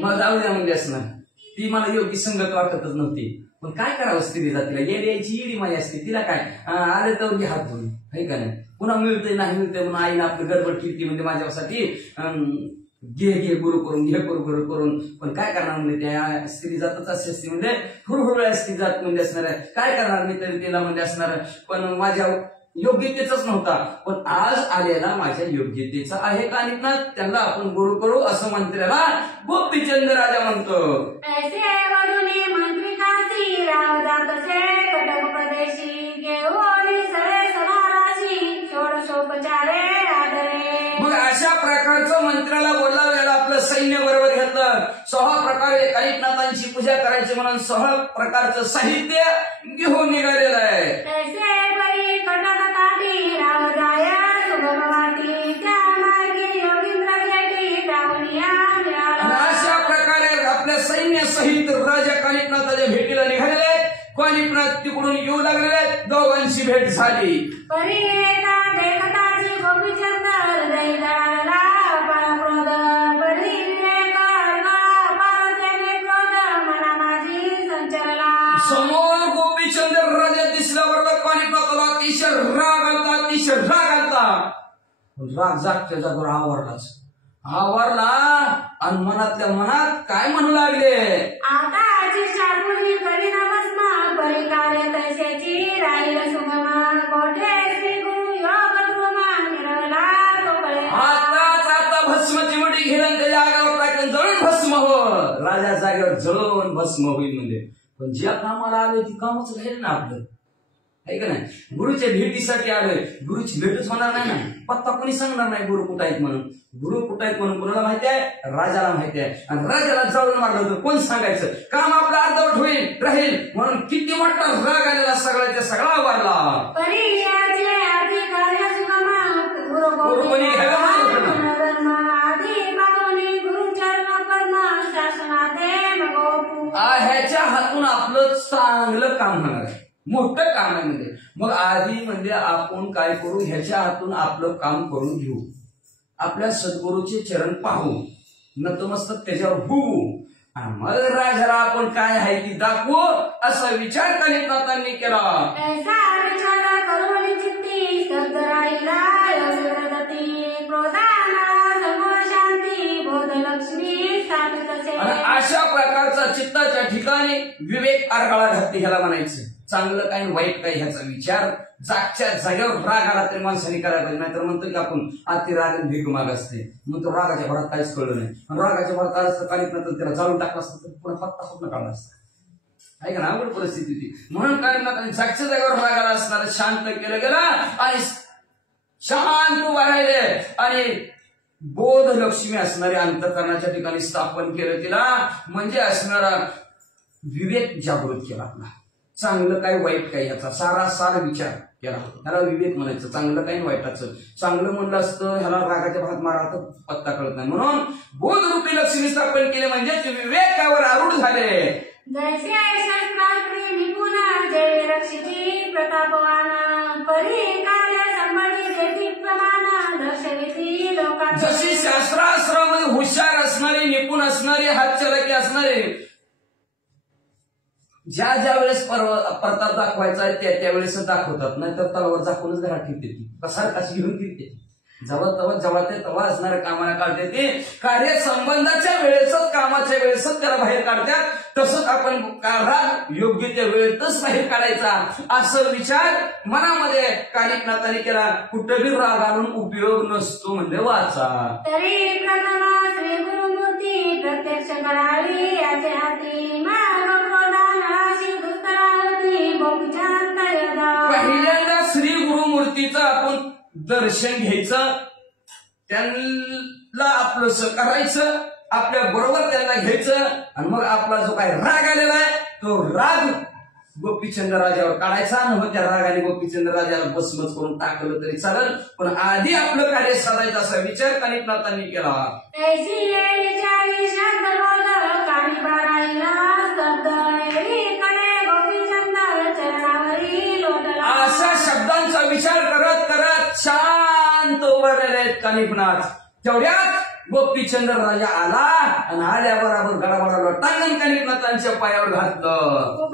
मग जाऊ द्या म्हणजे असणार ती मला योग्य संगत वाटतच नव्हती. पण काय करावं स्त्री जातीला येड्याची येडी माई असते तिला काय आले तर हात धुवून आहे का नाही पुन्हा मिळतंय नाही मिळतंय म्हणून आईनं आपली गडबड केली म्हणजे माझ्यासाठी घे गुरु करून घे गुरु करून. पण काय करणार म्हणजे त्या स्त्री जातच अशी असते म्हणजे हुरहुरळ्या स्त्री जात म्हणजे असणार आहे काय करणार मी तरी तिला म्हणजे असणार पण माझ्या योग्यतेचाच नव्हता पण आज आलेला माझ्या योग्यतेचा आहे का आणि ना त्यांना आपण गुरु करू असं मंत्र्याला गोपीचंद राजा म्हणतो. मग अशा प्रकारचं मंत्र्याला बोलावलेलं आपलं सैन्य बरोबर घेतलं. 6 प्रकारे कालिकनाथांची पूजा करायची म्हणून 6 प्रकारचं साहित्य घेऊन निघालेलं आहे. अशा प्रकारे आपल्या सैन्य सहित राजा कालिकनाथाच्या भेटीला निघालेले कालिकनाथ तिकडून येऊ लागलेले दोघांची भेट झाली. समोर गोपीचंद राजा दिसल्याबरोबर कालिकनाथाला अतिशय राग आलता. राग जागच्या जागोर आवरला आणि मनातल्या मनात काय म्हणू लागले. आता शापूर्वी करीना भस्म परिकार्य तैसेची राहील सुगमा गोठे श्री गुरु योग द्रुमा मिरवला तोकळे. आता भस्मची मोठी घेऊन त्याच्या आगावर टाकून जळून भस्म हो राजा जागेवर जळून भस्म होईल म्हणजे. पण ज्या कामाला आलोय ती कामच राहील ना आपलं आहे का नाही. गुरुच्या भेटीसाठी आलोय गुरुची भेटच होणार नाही ना पत्ता कोणी सांगणार नाही गुरु कुठं आहेत म्हणून. गुरु कुठं आहेत म्हणून कोणाला माहिती आहे राजाला माहिती आहे आणि राजाला जळून मारलं होतं कोण सांगायचं काम आपलं अर्धवट होईल राहील म्हणून किती मोठा राग आलेला सगळा ते सगळा वाढला. गुरुपणी घ्यायला ह्याच्या हातून आपलं चांगलं काम होणार आहे मोठं काम आहे म्हणजे. मग आधी म्हणजे आपण काय करू ह्याच्या हातून आपलं काम करून घेऊ आपल्या सद्गुरूचे चरण पाहू नतमस्तक त्याच्यावर होऊ आणि मग राजाला आपण काय आहे ती दाखवू असा विचार कालिकनाथांनी केला. अशा प्रकारचा चित्ताच्या ठिकाणी विवेक आरगाळा घातली ह्याला म्हणायचं. चांगलं काय वाईट काय ह्याचा विचार जागच्या जागेवर राग आला तरी माणसाने करायला पाहिजे. नाहीतर म्हणतो की आपण अति राग भीक माग असते मग तो रागाच्या भरात काहीच कळलं नाही. रागाच्या भरात आलं असतं कालिकनाथ त्याला जाळून टाकलं असतं तर पुढे फक्त स्वप्न काढलं असतं आहे का ना, अवघड परिस्थिती होती. म्हणून काय ना जागच्या जागेवर रागाला असणार शांत केलं गेलं आणि शांत उभा राहिले आणि बोध लक्ष्मी असणारे अंतःकरणाच्या ठिकाणी स्थापन केलं तिला. म्हणजे असणारा विवेक जागृत केला आपला. चांगलं काय वाईट काय याचा सारासार विचार केला. ह्याला विवेक म्हणायचं. चांगलं काही वाईटाचं. चांगलं म्हणलं असतं ह्याला रागाच्या भात मारा तर पत्ता कळत नाही. म्हणून बोधरूपी लक्ष्मी स्थापन केले म्हणजे विवेकावर आरूढ झाले. जैसे शस्त्रास्त्रे निपुण जय रक्षिती प्रतापवान परी कार्य संबंधी देती प्रमाण दर्शविती लोकांना. जशी शास्त्रास्त्रामध्ये हुशार असणारे निपुण असणारे हातचलाकी असणारे ज्या ज्या वेळेस प्रताप दाखवायचा आहे त्या वेळेस दाखवतात. नाहीतर तलवार दाखवूनच घरात ठेवते ती कसा कशी घेऊन ठेवते. जेव्हा ते तेव्हा असणाऱ्या कामाला काढते ते कार्य संबंधाच्या वेळेसच कामाच्या वेळेसच त्याला बाहेर काढतात. तसंच आपण राग योग्य त्या वेळेतच बाहेर काढायचा असं विचार मनामध्ये कानिकनाथाने केला. कुठेही राग आणून उपयोग नसतो म्हणजे वाचा. तरी प्रथम श्री गुरुमूर्ती प्रत्यक्ष करावी याचे हाती मार्ग प्रदान अशी दुस्तरावती गोपीचंद. पहिल्यांदा श्री गुरुमूर्तीचं आपण दर्शन घ्यायचं, त्यांना आपलंस करायचं, आपल्या बरोबर त्यांना घ्यायचं आणि मग आपला जो काही राग आलेला आहे तो राग गोपीचंद राजावर काढायचा. आणि त्या रागाने गोपीचंद राजाला भस्मच करून टाकलं तरी चालेल, पण आधी आपलं कार्य साधायचं असा विचार कानिकनाथांनी केला. अशा शब्दांचा विचार करत करत शांत उभारलेले आहेत कानिकनाथ. तेवढ्यात गोपीचंद राजा आला आणि आल्या बरोबर गडाबडाला टांगण कानिकनाथांच्या पायावर घातलं.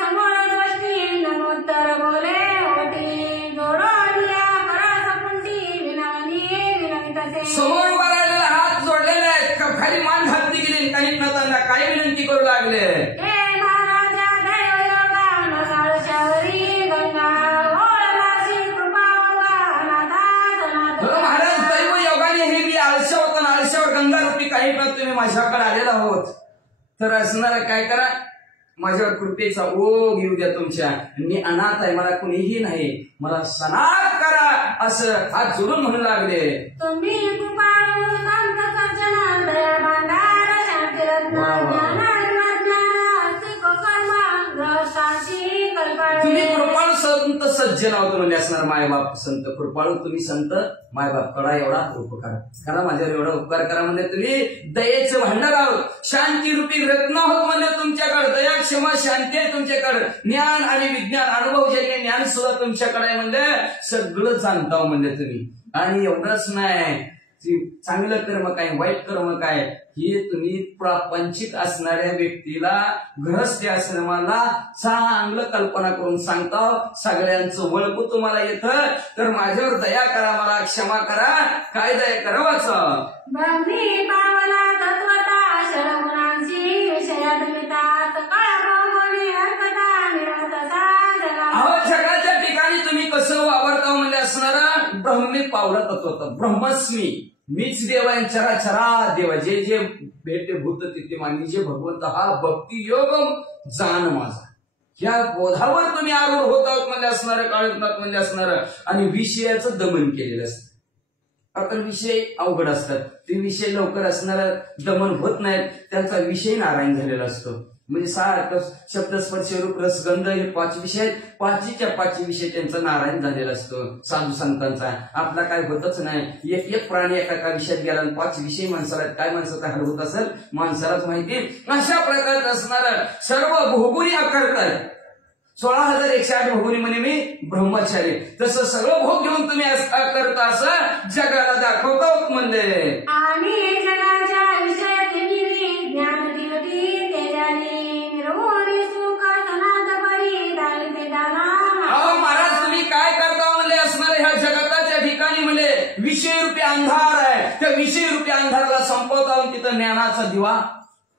समोर दृष्टी नमोत्तर बोले होती जोडोनिया परसपुंटी विनवनी विनवितसे. समोर उभा राहिलेला हात जोडलेले आहेत, खाली मान घातली गेली. कानिकनाथांना काय विनंती करू लागले. गंगारूपी काही पण तुम्ही माझ्याकडे आलेला आहोत तर असणारा काय करा, माझ्यावर कृपेचा ओघ येऊ द्या तुमच्या. मी अनाथ आहे, मला कुणीही नाही, मला सनात करा असं हात जोडून म्हणू लागले. तुम्ही कृपाळू संत सज्जन दया भांडार शांतिरत्न तुम्ही कृपाळू संत सज्जन आहोत म्हणजे असणार मायबाप संत कृपाळू. तुम्ही संत मायबाप करा एवढा उपकार करा, माझ्यावर एवढा उपकार करा म्हणजे तुम्ही दयेचं भांडार आहोत, शांतीरूपी रत्न आहोत म्हणजे तुमच्याकडे दया क्षमा शांती आहे तुमच्याकडे. ज्ञान आणि विज्ञान अनुभवजन्य ज्ञान सुद्धा तुमच्याकडे आहे म्हणजे सगळं जाणता म्हणजे तुम्ही. आणि एवढंच नाही, चांगलं कर्म काय वाईट कर्म काय हे तुम्ही प्रापंचिक असणाऱ्या व्यक्तीला गृहस्थी आश्रमाला चांगलं कल्पना करून सांगता. सगळ्यांचं वळखू तुम्हाला येतं तर माझ्यावर दया करा, मला क्षमा करा. काय दया करावाचं ब्रह्मी पावला तत्वता शरगुणांची विषयात्मितात कळावणी अर्थता निरतसा जगा. अहो जगाच्या ठिकाणी तुम्ही कसं वावरता म्हणजे असणारा ब्रह्मी पावला तत्वता ब्रह्मस्मी मीच देव आहे, चराचरा देव जे जे भेटे भूत तिथे मानी जे भगवंत हा भक्ती योग जाण माझा. या बोधावर तुम्ही आरूढ होतात म्हणजे असणार काळीनाथ म्हणजे असणार आणि विषयाचं दमन केलेलं असतं. आता विषय अवघड असतात, ते विषय लवकर असणारा दमन होत नाहीत, त्यांचा विषय नारायण झालेला असतो. म्हणजे सारखं शब्द स्पर्श रूप रसगंध हे 5 विषय आहेत, 5च्या 5 विषय त्यांचा नारायण झालेला असतो साधू संतांचा. आपला काय होतच नाही. एक प्राणी एका विषयात गेला आणि 5 विषय माणसाला काय माणसाचा हाल होत असेल माणसालाच माहिती. अशा प्रकारचं असणारं सर्व भोगुनी करतात. 16,108 भोगुनी म्हणे मी ब्रह्मचारी. तसं सगळं भोग घेऊन तुम्ही करता असं जगाला दाखवतो म्हणले. आणि जगाच्या विषयात ज्ञान दिवटी महाराज तुम्ही काय करता म्हणले असणारे ह्या जगताच्या ठिकाणी म्हणजे विषय रूपी अंधार आहे, त्या विषय रूपी अंधाराला संपवता तिथं ज्ञानाचा दिवा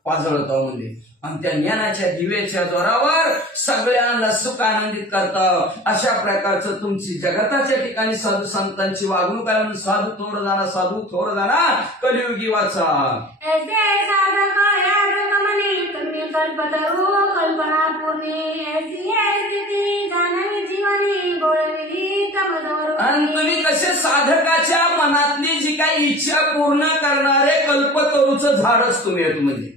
पाजळतो म्हणजे. आणि त्या ज्ञानाच्या दिव्याच्या जोरावर सगळ्यांना सुख आनंदित करता. अशा प्रकारचं तुमची जगताच्या ठिकाणी साधू संतांची वागणूक आहे. म्हणून साधू थोर जाणा, साधू थोर जाणा कलियुगी वाचा. ऐसे साधक यादक मनी तुम्ही कल्पतरू तुम्ही ऐसी स्थिती जाणवी जीवनी गोळविली तमजोर आणि तुम्ही कसे साधकाच्या मनातली जी काही इच्छा पूर्ण करणारे कल्पतरूचं झाडच तुम्ही आहेत. म्हणजे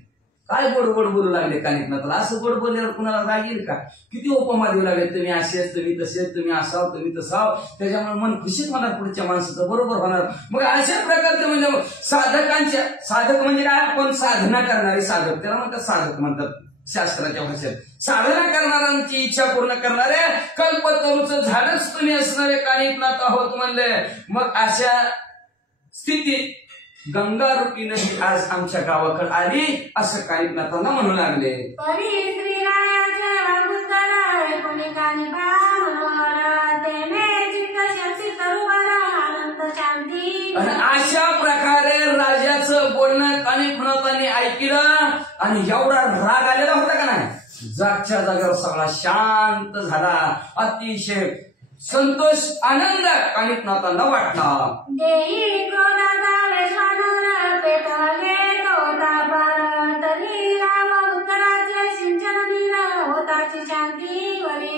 काय गोड गोड बोलू लागले कानिकनाथाला. असं गोड बोलल्यावर कुणाला राग येईल का. किती उपमा देऊ लागले, तुम्ही असेच, तुम्ही तसेच, तुम्ही असाव, तुम्ही तसाव. त्याच्यामुळे मन खुशीच होणार, पुढच्या माणसाचं बरोबर होणार. मग अशा प्रकारचे म्हणजे साधकांच्या, साधक म्हणजे काय, आपण साधना करणारे साधक, त्याला म्हणतात साधक म्हणतात शास्त्राच्या भाषेत. साधना करणाऱ्यांची इच्छा पूर्ण करणारे कल्पतरूचं झाडच तुम्ही असणारे कानिकनाथ आहोत म्हणले. मग अशा स्थितीत गंगा रूपी नदी आज आमच्या गावाकडे आली असं कानिकनाथांना म्हणू लागले. परी श्रीरायाचे गुंतराय कोणी कानिका मनोहर तेने चित्त शक्ती तरुवारा अनंत शांती. आणि अशा प्रकारे राजाचं बोलणं कानिकनाथांनी ऐकलं आणि एवढा राग आलेला होता का नाही, जागच्या जागेवर सगळा शांत झाला. अतिशय संतोष आनंद कानिकनाथांना वाटला. देही क्रोधाचा वेशानर पेटवले तोता पार तरी राम उत्तराचे सिंचन नीर होताची शांती वरी.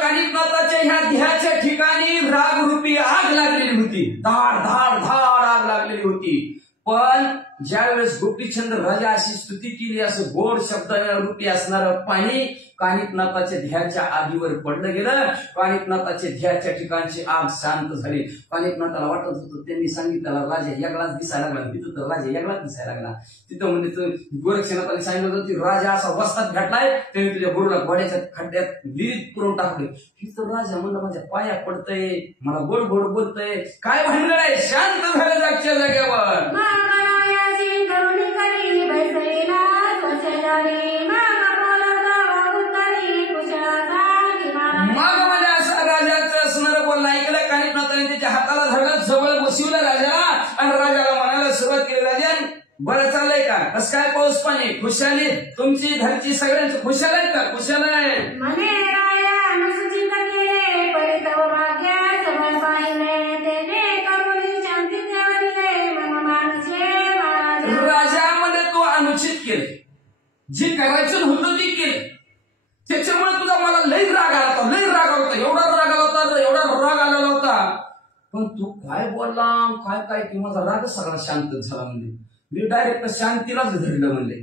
कानिकनाथाच्या ह्या ध्येयाच्या ठिकाणी रागरूपी आग लागलेली होती. धाड धाड धाड आग लागलेली होती. पण ज्यावेळेस गोपीचंद राजा अशी स्तुती केली, असं गोड शब्द रूपी असणारं पाणी कानिकनाथाच्या ध्येयाच्या आगीवर पडलं गेलं. कानिकनाथाच्या ध्येयाच्या ठिकाणची आग शांत झाली. कानिकनाथाला वाटत होतं, त्यांनी सांगितलं राजा यागलाच दिसायला लागला. तिथं तर राजा यागलाच दिसायला लागला. तिथं म्हणजे गोरक्षनाथाने सांगितलं होतं की राजा असा वस्तात घातलाय, त्यांनी तुझ्या गुरुला घोड्याच्या खड्ड्यात विहिरीत पुरवून टाकले. तिथं राजा म्हणलं माझ्या पाया पडतय, मला गोड गोड बोलतय, काय भानगड आहे. शांत झालं जागच्या जागेवर. कानिकनाथाने त्याच्या हाताला धरलं, जवळ बसवलं राजाला आणि राजाला म्हणायला सुरुवात केली, राजन बरं चाललंय का, कसं काय पाऊस पाणी, खुशाली तुमची घरची सगळ्यांची खुशाल आहेत का. खुशाल आहे म्हणे राया अनुसूचित केले परितव भाग्य सगळं पाहिले तेने करुणी शांती ठेवले मन मानसे महाराज. राजामध्ये तो अनुचित केले, जी करायचं होतं ती केली. त्याच्यामुळे तुझा मला लई राग आला होता, लई राग आला होता, एवढा राग आला होता, एवढा राग आलेला होता. पण तू काय बोलला काय काय की माझा राग सगळा शांत झाला. म्हणजे मी डायरेक्ट शांतीलाच धरलं म्हणले.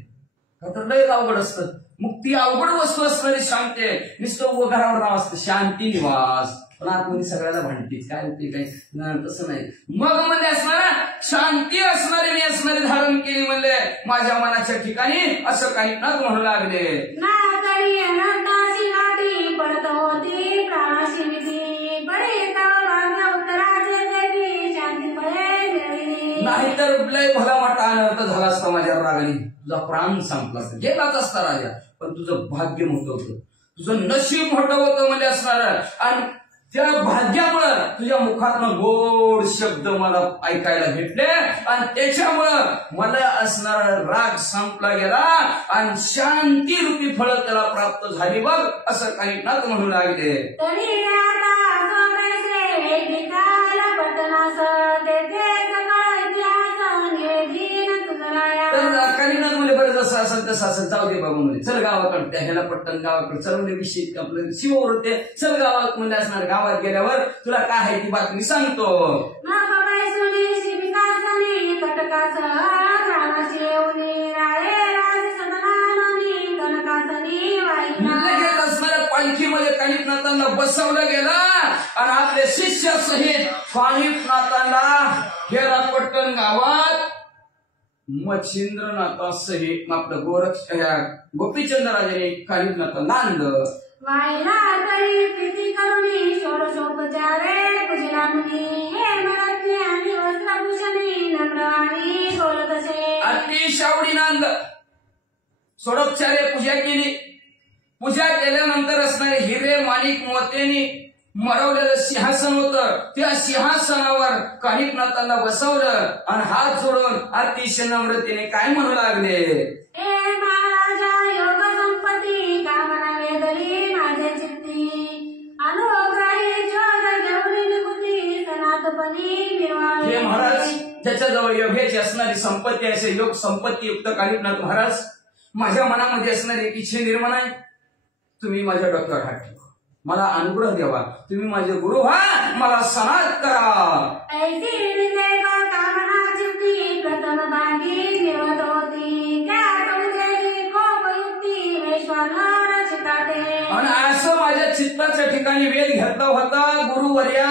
का तर लई अवघड असतं. मग ती अवघड वस्तू असणारी शांती आहे. नुसतं घरावर नाव असतं शांती निवास, पण आतमध्ये सगळ्याला भांडतीच काय होते काय तसं नाही. मग म्हणजे असणारा शांती असणारी मी असणारी धारण केली म्हणले माझ्या मनाच्या ठिकाणी असं काही ना म्हणू लागले. ना तरी अनंताची गाठी पडत होती प्राणाशी निधी बळी भाग्य उत्तराचे देवी शांती फळे मिळली. नाहीतर लय भला मोठा अनर्थ झाला असता माझ्या रागाने, तुझा प्राण संपला असता, गेलाच असता राजा. पण तुझं भाग्य मोठं होतं, तुझं नशीब मोठं होतं म्हणजे असणार. आणि त्या भाग्यामुळं तुझ्या मुखातनं गोड शब्द मला ऐकायला भेटले आणि त्याच्यामुळं मला असणारा राग संपला गेला आणि शांती रूपी फळं त्याला प्राप्त झाली बघ असं कानिकनाथ म्हणू लागले. तरी आता सोडायचे निकाला पटनास तेथे सकाळ इतिहास निवेदीन तुझराया. तर कानिकनाथ म्हणजे बरं जसं असेल तसं असेल, जाऊ दे बाबा म्हणजे चल गावाकडे, त्या ह्याला पट्टन गावाकडे चल म्हणजे विषय आपलं शिववृत्ते चल गावात म्हणजे असणार. गावात गेल्यावर तुला काय आहे ती बातमी सांगतो. पालखीमध्ये कानिकनाथांना बसवलं गेलं आणि आपल्या शिष्यासहित कानिकनाथांना हेरापट्टण गावात मच्छिंद्रनाथासहित आपलं गोपीचंद राजाने कानिकनाथांना आणलं. वाहिला तरी प्रीती करुणी षोडशोपचारे पूजला मुनी हे मराठी आणि वस्त्रभूषणी नम्रवाणी बोलत असे. अतिशय आवडीनं आणलं. षोडोपचारे पूजा केली. पूजा केल्यानंतर असणारे हिरे माणिक मोत्यानी मरवलेलं सिंहासन होतं. त्या सिंहासनावर कानिकनाथांना बसवलं आणि हात जोडून अतिशय नम्रतेने काय म्हणू लागले. महाराजा योग संपत्ती कामना वेदली माझे चित्ती अनुग्रही शोध घेऊन निघुती सनातपणी निर्वाणी. हे महाराज ज्याच्याजवळ योग्याची असणारी संपत्ती असे योग संपत्ती युक्त कानिकनाथ महाराज माझ्या मनामध्ये असणारी एक इच्छा निर्माण आहे. तुम्ही माझ्या डोक्यावर हात ठेवा, मला अनुग्रह द्यावा, तुम्ही माझे गुरु व्हा, मला सनात करा. ऐसी विवेक कामना चित्ती प्रथम भागी निवत होती, त्यात उदयी कोपयुक्ती वैश्वानर चित्ताते. आणि असं माझ्या चित्ताच्या ठिकाणी वेध घेतला होता, गुरुवर्या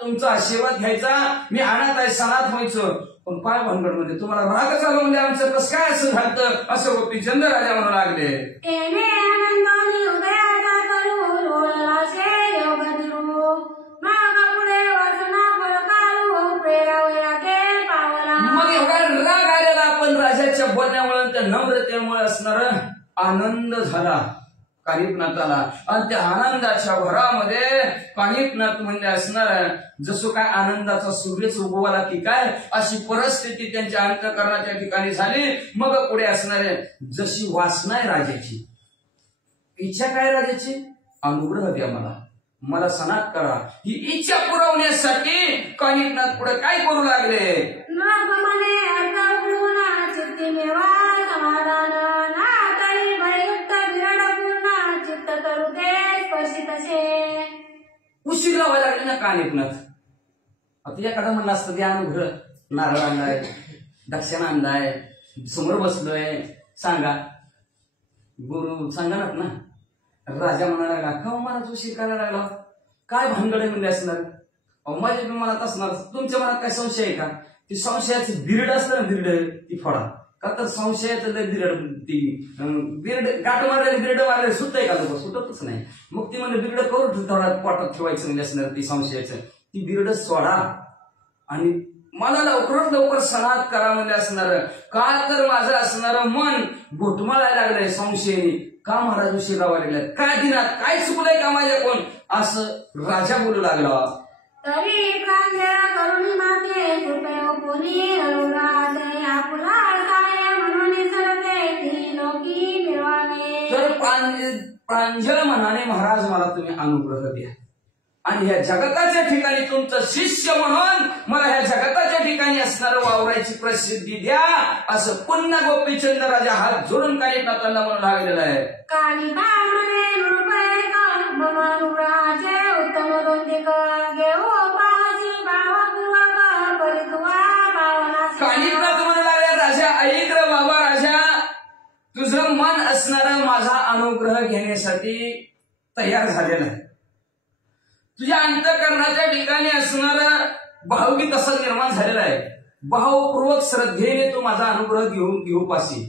तुमचा आशीर्वाद घ्यायचा, मी अनाथ आहे, सनात व्हायचं. पण काय भानगडमध्ये तुम्हाला राग चालू म्हणजे आमचं कसं काय असं झालं, असं गोपीचंद राजा म्हणू लागले. तेने आनंदाने उदयाचा करू लोळलाशे योग दिरू, माग पुढे वासना फळकारू प्रेरावया ते पावला. मग एवढा राग आलेला पण राजाच्या बोलण्यामुळे, त्या नम्रतेमुळे असणार आनंद झाला कानिफनाथाला. आणि त्या आनंदाच्या भरामध्ये कानिफनाथ म्हणजे असणार जसं काय आनंदाचा सूर्यच उगवाला की काय, अशी परिस्थिती त्यांच्या अंतःकरणाच्या ठिकाणी झाली. मग पुढे असणारे जशी वासना आहे राजाची, इच्छा काय राजाची, अनुग्रह द्या मला सनात करा, ही इच्छा पुरवण्यासाठी कानिफनाथ पुढे काय करू लागले. नभमने अर्थ उडवून चित्ती मेवा समाधान, नातरी भययुक्त विरड पूर्ण चित्त करू ते स्पर्शितसे. उशीर लावायला लागले ना कानिफनाथ. आता एखादा म्हणलं असतं ते अनुग्रह, नारळ आणलाय, दक्षिणा आणलाय, समोर बसलोय, सांगा गुरु सांगणार ना. राजा म्हणायला लागला, का मला उशीर करायला लागला, काय भानगड आहे म्हणजे असणार. माझ्या मनात असणार, तुमच्या मनात काय संशय आहे का, ती संशयाचं बिरड असतं ना, बिरड ती फोडा का, तर संशयाचं बिरड, ती बिरड गाठ मारलेली बिरड मारले सुटत आहे का, लोक सुटतच नाही. मग ती म्हणजे बिरड करून थोडा पोटात ठेवायचं म्हणजे असणार, ती संशयाचं ती बिरड सोडा आणि मला लवकरात लवकर सनात करा म्हणजे असणार. का तर माझं असणार मन घोटमाळायला लागलंय संशयाने, का महाराज उशीर लावायला लागलाय, काय दिनात काय चुकलंय का माझ्या कोण, असं राजा बोलू लागला. तरी प्रांजळ करुणी माते कृपयो पुनी रघुराते, आपुला काय म्हणून सरते ती लोकी मिळवावे. तर प्रांजळ मनाने महाराज मला तुम्ही अनुग्रह द्या, आणि ह्या जगताच्या ठिकाणी तुमचं शिष्य म्हणून मला ह्या जगताच्या ठिकाणी असणारं वावरायची प्रसिद्धी द्या, असं पुन्हा गोपीचंद राजा हात जोडून कानिफनाथाला म्हणून लागलेला आहे. कानिफा म्हणे नृपय ममानुग्रहाचे उत्तम दोंदिक, घेऊ पावसी भावपूर्वक परितुवा पावनासी. कानिफनाथ म्हणू लागले, राजा ऐक रे बाबा, राजा तुझं मन असणारं माझा अनुग्रह घेण्यासाठी तयार झालेलं आहे. तुझ्या अंतःकरणाच्या ठिकाणी असणारा भावगी कसा निर्माण झालेला आहे, भावपूर्वक श्रद्धेने तू माझा अनुग्रह घेऊ पाशी.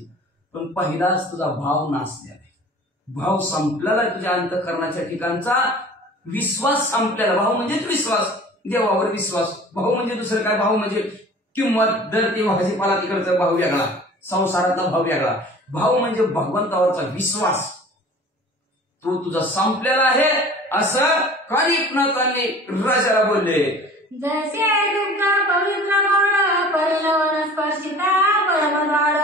पण पहिलाच तुझा भाव नासलेला आहे, भाव संपलेला आहे तुझ्या अंतःकरणाच्या ठिकाणचा, विश्वास संपलेला. भाव म्हणजेच विश्वास, देवावर विश्वास. भाव म्हणजे दुसरं काय, भाव म्हणजे किंमत दर, ती भाजीपाला तिकडचा भाव वेगळा, संसारातला भाव वेगळा. भाव म्हणजे भगवंतावरचा विश्वास, तो तुझा संपलेला आहे, असं कानिफनाथांनी राजाला बोलले. जसे दुग्ध पवित्र गोड परिणवन स्पर्शिता परमद्वार,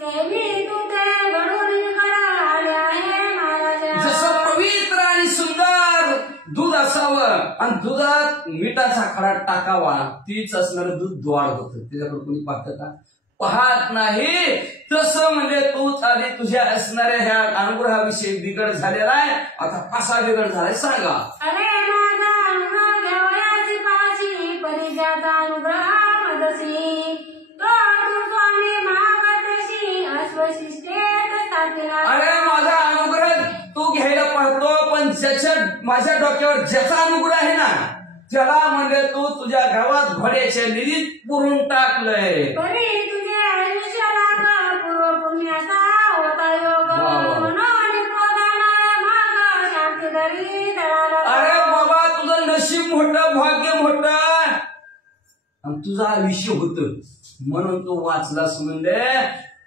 तेवी तू ते घडून कर आले आहे महाराजा. जसं पवित्र आणि सुंदर दूध असावं आणि दुधात मिठाचा खडा टाकावा, तीच असणारं दूध द्वार होतं. त्याच्याकडे कोणी पाहतं का, पाहत नाही. तसं म्हणजे तूच आधी तुझ्या असणाऱ्या ह्या अनुग्रहाविषयी बिघड झालेला आहे. आता कसा बिघड झालाय सांगा. अरे माझा अनुग्रह घेवयाची पाशी, परिजाचा अनुग्रह मदसी, तो तू स्वामी महागतशी अश्वशिष्टेत साथीला. अरे माझा अनुग्रह तू घ्यायला पाहतो, पण माझ्या डोक्यावर ज्याचा अनुग्रह आहे ना, त्याला म्हणजे तू तुझ्या गावात घोड्याच्या निधीत पुरून टाकलंय. परी तुझे आयुष्य लाग पूर्व पुण्याचा होता योग, म्हणून क्रोधानं माग शांती धरी दळाला. अरे बाबा तुझं नशीब मोठं, भाग्य मोठं, आणि तुझं आयुष्य होतं म्हणून तू वाचलास म्हणजे,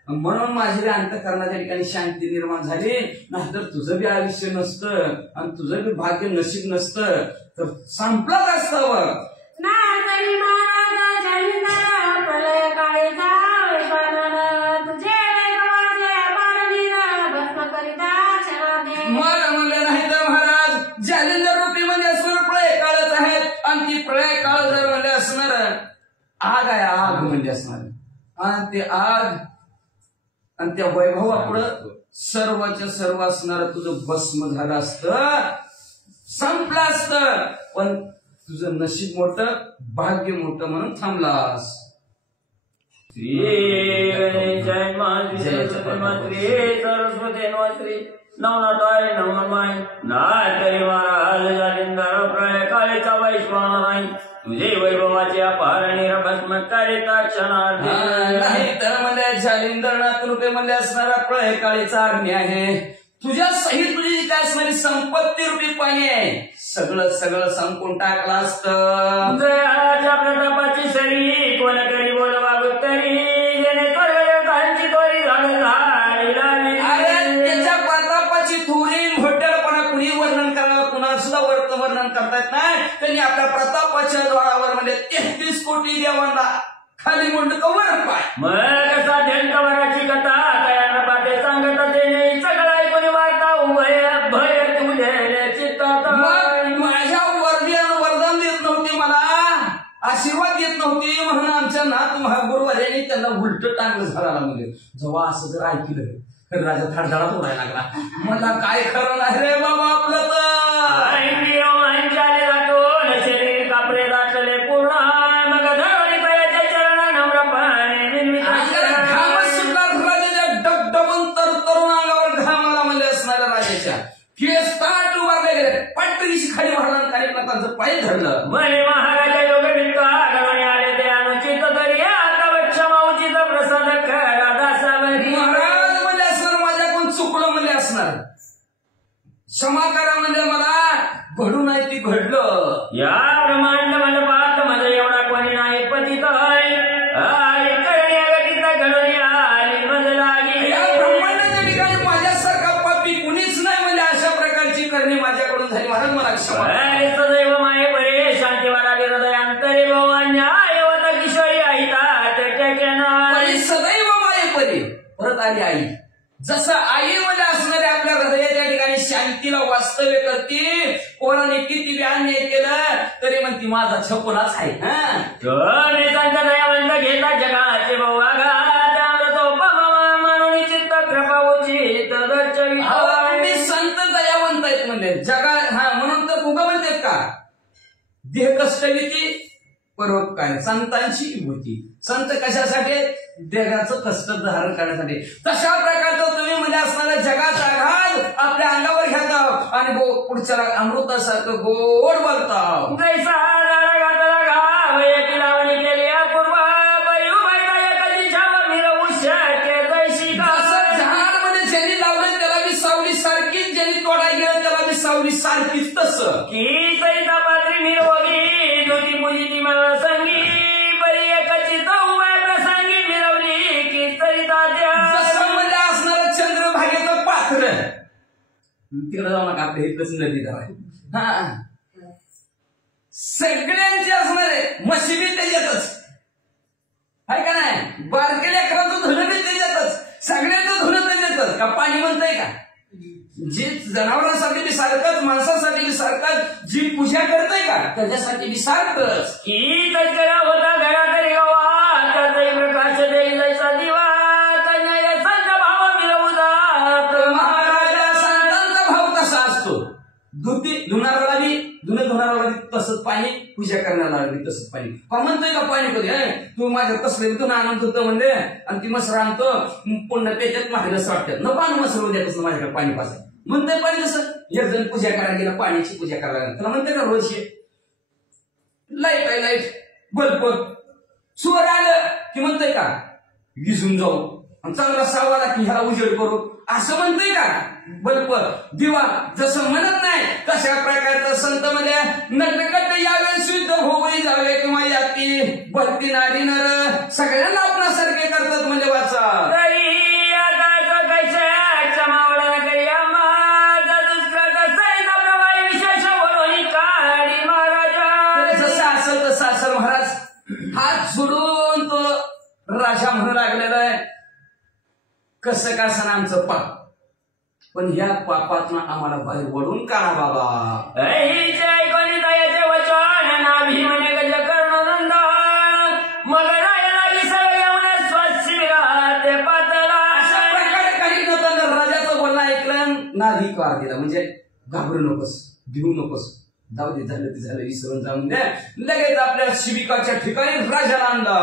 म्हणून माझ्या अंतःकरणाच्या ठिकाणी शांती निर्माण झाली. नाहीतर तुझं बी आयुष्य नसतं आणि तुझं बी भाग्य नशीब नसतं, तर संपलंच असतं. नागरी महाराज जलिंदर प्रलय काळीचा वैश्वानर, तुझे वैभवाचे अपारवीर भस्म करिता क्षणाने. मग म्हणले नाही तर महाराज जालिंदर रूपी म्हणजे असणार प्रलय काळच आहेत, आणि ती प्रलय काळ जर म्हणजे असणार आग आहे, आग म्हणजे असणार, आणि ते आग आणि त्या वैभवापुढं सर्वच्या सर्व असणार तुझं भस्म झालं असतं, संपलं असतं. पण तुझं नशीब मोठं, भाग्य मोठं म्हणून थांबलास. श्री गणेशाय नमः, श्री सरस्वती नमः, श्री सरस्वती नमः, श्री नवनाथाय नमः. नाटरी महाराज जालिंदर प्रळय काळीचा वैश्वानराय, तुझे वैभवाचे अपार निरभस्म कारिता क्षणार्धी. नाही तर म्हणजे जालिंदरनाथ रूपे मध्ये असणारा प्रळय काळीचा अग्नी आहे. तुझ्या सहित तुझी इथे असणारी संपत्ती रूपी पाणी आहे. सगळं सगळं संपून टाकलं असतं. जयाच्या प्रतापाची सरी कोण करी बोलवा गुप्तरी, जेणे स्वर्गदेवतांची तोरी झाली लागली. अरे त्याच्या प्रतापाची थोरी भोट्याळपणा कुणी वर्णन करावं, कुणा सुद्धा वर्णन करता येत नाही. त्यांनी आपल्या प्रतापाच्या द्वारावर म्हणजे 33 कोटी देवांना खाली म्हणून कवर पाय. मग कसा ध्यंकवराची कथा कयाना पाते सांगत देणे, सगळा कोणी वार्ता उभय भय तुझे चित्तात. माझ्या वरदान देत नव्हती, मला आशीर्वाद देत नव्हती, म्हणून आमच्या नाथ महागुरुवार्यांनी त्यांना उलट टांगलं झाला. म्हणजे जेव्हा असं जर ऐकलं तर राजा थरथरात उडायला लागला. मला काय खरं नाही रे बाबा आपलं तर. शरीर कापरे दाटले पूर्ण, मग धरणी पयाच्या चरण नम्र पाणी घामच सुटला राजाच्या डबडबून तरुण अंगावर घामाला म्हणजे असणाऱ्या राजाच्या केस ताट उभारले गेले. पटकनीशी खाली वाहणार काही प्रकारचं पाय धरलं. म्हणे महाराजा योग आगमने आले ते अनुचित तरी आता क्षमा उचित प्रसाद करा दासावरी. महाराज म्हणजे असणार माझ्याकडून चुकलं म्हणजे असणार, क्षमा करा म्हणजे मला घडू नाही ती घडलं. या ब्रह्मांड मंडपात मध्ये एवढा कोणी नाही पतित घडून आली मज लागी. या ब्रह्मांडाच्या ठिकाणी माझ्यासारखा पापी कुणीच नाही म्हणजे अशा प्रकारची करणी माझ्याकडून झाली. महाराज मला क्षमा करा. सदैव माये बरे शांती वाढाली हृदयांतरे न्याय होता किशोरी आईता सदैव मायेपरी परत आली आई. जसं आईमध्ये असणारे आपल्या हृदयाच्या ठिकाणी शांतीला वास्तव्य करते. कोणाने किती अन्याय केलं तरी म्हणती माझा छपनाच आहे. दयावंत घेता जगाचे म्हणून चित्त कृपा उचित मी संत दयावंत आहेत म्हणजे जगा. म्हणून तर उगा म्हणतात का, देह कष्टविती परोपकार संतांची विभूती. संत कशासाठी, देहाचं कष्ट धारण करण्यासाठी. तशा प्रकारचं तुम्ही म्हणजे असणाऱ्या जगाचा आघात आपल्या अंगावर घेता आणि पुढच्या अमृतासारखं गोड बोलता. सावली सारखीच तसं की सैता पात्री निरोगी ज्योती मुजी मला संगी बरी एकाची प्रसंगी मिळवली की सैता जसं म्हणजे असणारं चंद्रभागेचं पात्र. तिकडे जाऊ नका, आपल्या इथलंच नदी जरा. सगळ्यांचे असणारे मशिबी त्याच्यातच आहे का नाही. बारके लेकराचं धुणं बी त्याच्यातच, सगळ्यांचं धुणं त्याच्यातच. का पाणी म्हणतंय का, जी जनावरांसाठी बी सारखंच, माणसासाठी बी सारखंच, जी पूजा करतय का त्याच्यासाठी बी सारखंच. की तस्करा होता घरा तरी गावा त्याचाही प्रकाश देईल दिवा संत भाव मिळवू जात. महाराजा संतांचा भाव तसा असतो. धुणाराला बी धुणाराला बी तसंच पाणी, पूजा करण्याला बी तसंच पाणी. का म्हणतोय का पाणी कधी तू माझ्या कसले तू आणत होतं म्हणजे, आणि ती मसर आणतो पुन्हा त्याच्यात मागणं वाटतं नको आणून मसर उद्यापासून माझ्याकडे पाणी पाजाय म्हणतंय. पाणी जसं एक जण पूजा करायला गेला, पाण्याची पूजा करायला त्याला म्हणते का रोज लाईट आहे, लाईट बल्ब चोर आलं की म्हणतंय का विजून जाऊ, आणि चांगला सावाला की ह्याला उजेड करू असं म्हणतंय का. बल्ब दिवा जसं म्हणत नाही तशा प्रकारचं संत मध्ये नटकट यावे, शुद्ध होई जावे किंवा याती भक्ती नारी नर सगळ्यांना आपल्यासारखे करतात म्हणजे वाचा. महाराज हात सोडून तो राजा म्हणू लागलेला आहे, कसं का सण आमचं पाप, पण ह्या पापातून आम्हाला बाहेर वळून काढा बाबा. दयाचे वचन नाभी म्हणे गज कर्ण मग रायला सगळ्या स्वच्छ ते पातळा. अशा नादी कार दिला म्हणजे घाबरू नकोस, भिवू नकोस, जाऊ दे, झालं ते झालं, विसरून जाऊन द्या. लगेच आपल्या शिबिकाच्या ठिकाणी राजाला आणला.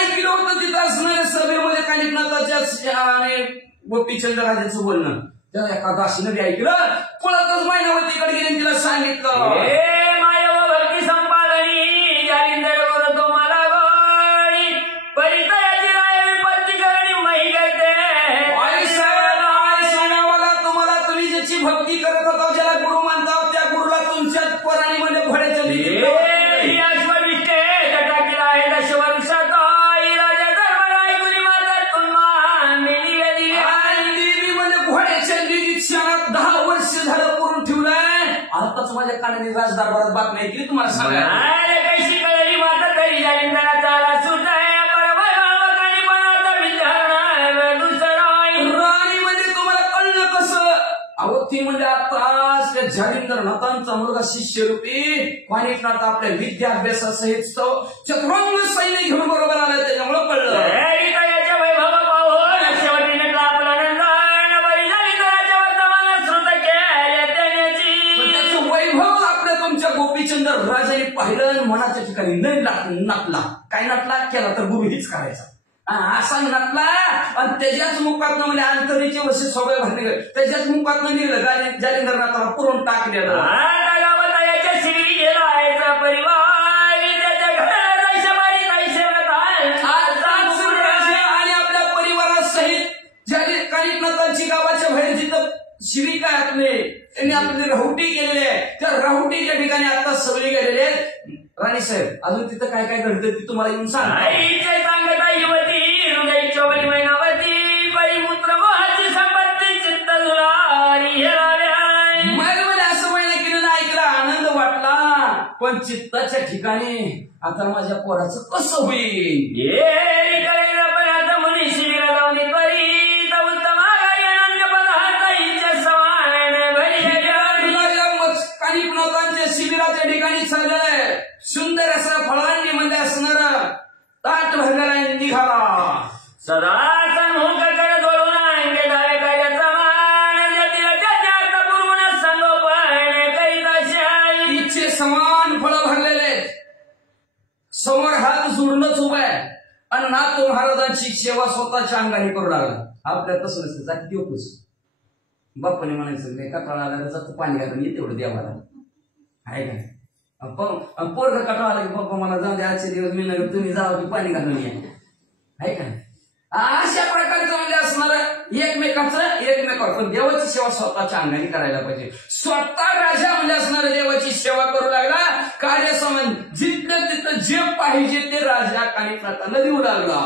ऐकलं होतं तिथं असणाऱ्या सभेमध्ये कानिफनाथाच्या गोपीचंद राजाचं बोलणं. त्या एका दासीनं बी ऐकलं, पळतच मैनावतीकडे गेले, तिला सांगितलं, भक्ती करत होता, ज्याला गुरु मानता त्या गुरुला तुमच्या पराणीमध्ये भड्याच्या क्षणात 10 वर्ष झालं करून ठेवलंय. आताच माझ्या कानाने राजदरबारात बातमी ऐकली, तुम्हाला सांगा. अहो ती म्हणजे आताच त्या जालिंदरनाथांचा मुलगा शिष्यरूपी कानिफनाथ आपल्या विद्याभ्यासासहित चतुरंग सैन्य घेऊन बरोबर आलाय, त्याच्यामुळे कळलं. वैभव आपल्या तुमच्या गोपीचंद राजाने पाहिलं, मनाच्या ठिकाणी नाही नाटला. काय नाटला केला तर गुरु हीच करायचा, असा नाटला. आणि त्याच्याच मुखातनं म्हणजे अंतरीची वर्ष सवय भरली, त्याच्याच मुखातनं निघलं, जालिंदरनाथाला पुरून टाकलेलं. आणि आपल्या परिवारासहित कानिफनाथांची गावाच्या बाहेर जिथं शिबिका आपले त्यांनी आपली राहुटी केलेली आहे, त्या राहुटीच्या ठिकाणी आता सगळे गेलेले आहेत. राणी साहेब, अजून तिथं काय काय घडतं ते तुम्हाला येऊन सांग. असं महिना केलं, ऐकला, आनंद वाटला, पण चित्ताच्या ठिकाणी आता माझ्या पोराचं कसं होईल. कानिफनाथांच्या शिबिराच्या ठिकाणी चाललंय, सुंदर असं फळांनी मध्ये असणार ताट भरलेला निघाला. सदा सन्मुख कर दोन अंगे धारे कार्याचा मान, त्याच्या पूर्ण संगोपन करीत इच्छे समान फळं भरलेले, समोर हात जोडूनच उभा आहे, आणि नाथ महाराजांची सेवा स्वतःच्या अंगाने करू लागला. आपल्या तसं नसतं, जा किती ओपूस बाप्पाने म्हणायचं, कटाळा आला जातो पाणी घालून येते तेवढं देवाला, आहे का. पोरग कटाळा आला की बाप्पा मला जाऊ दे, आजचे दिवस मी नगर, तुम्ही जावं की पाणी घालून या, आहे का. अशा प्रकारचं म्हणजे असणार एकमेकावर, पण देवाची सेवा स्वतःच्या अंगाने करायला पाहिजे. स्वतः राजा म्हणजे असणार देवाची सेवा करू लागला. कार्य समान जिथं तिथं जे पाहिजे ते राजा कानिफनाथांना देऊ लागला.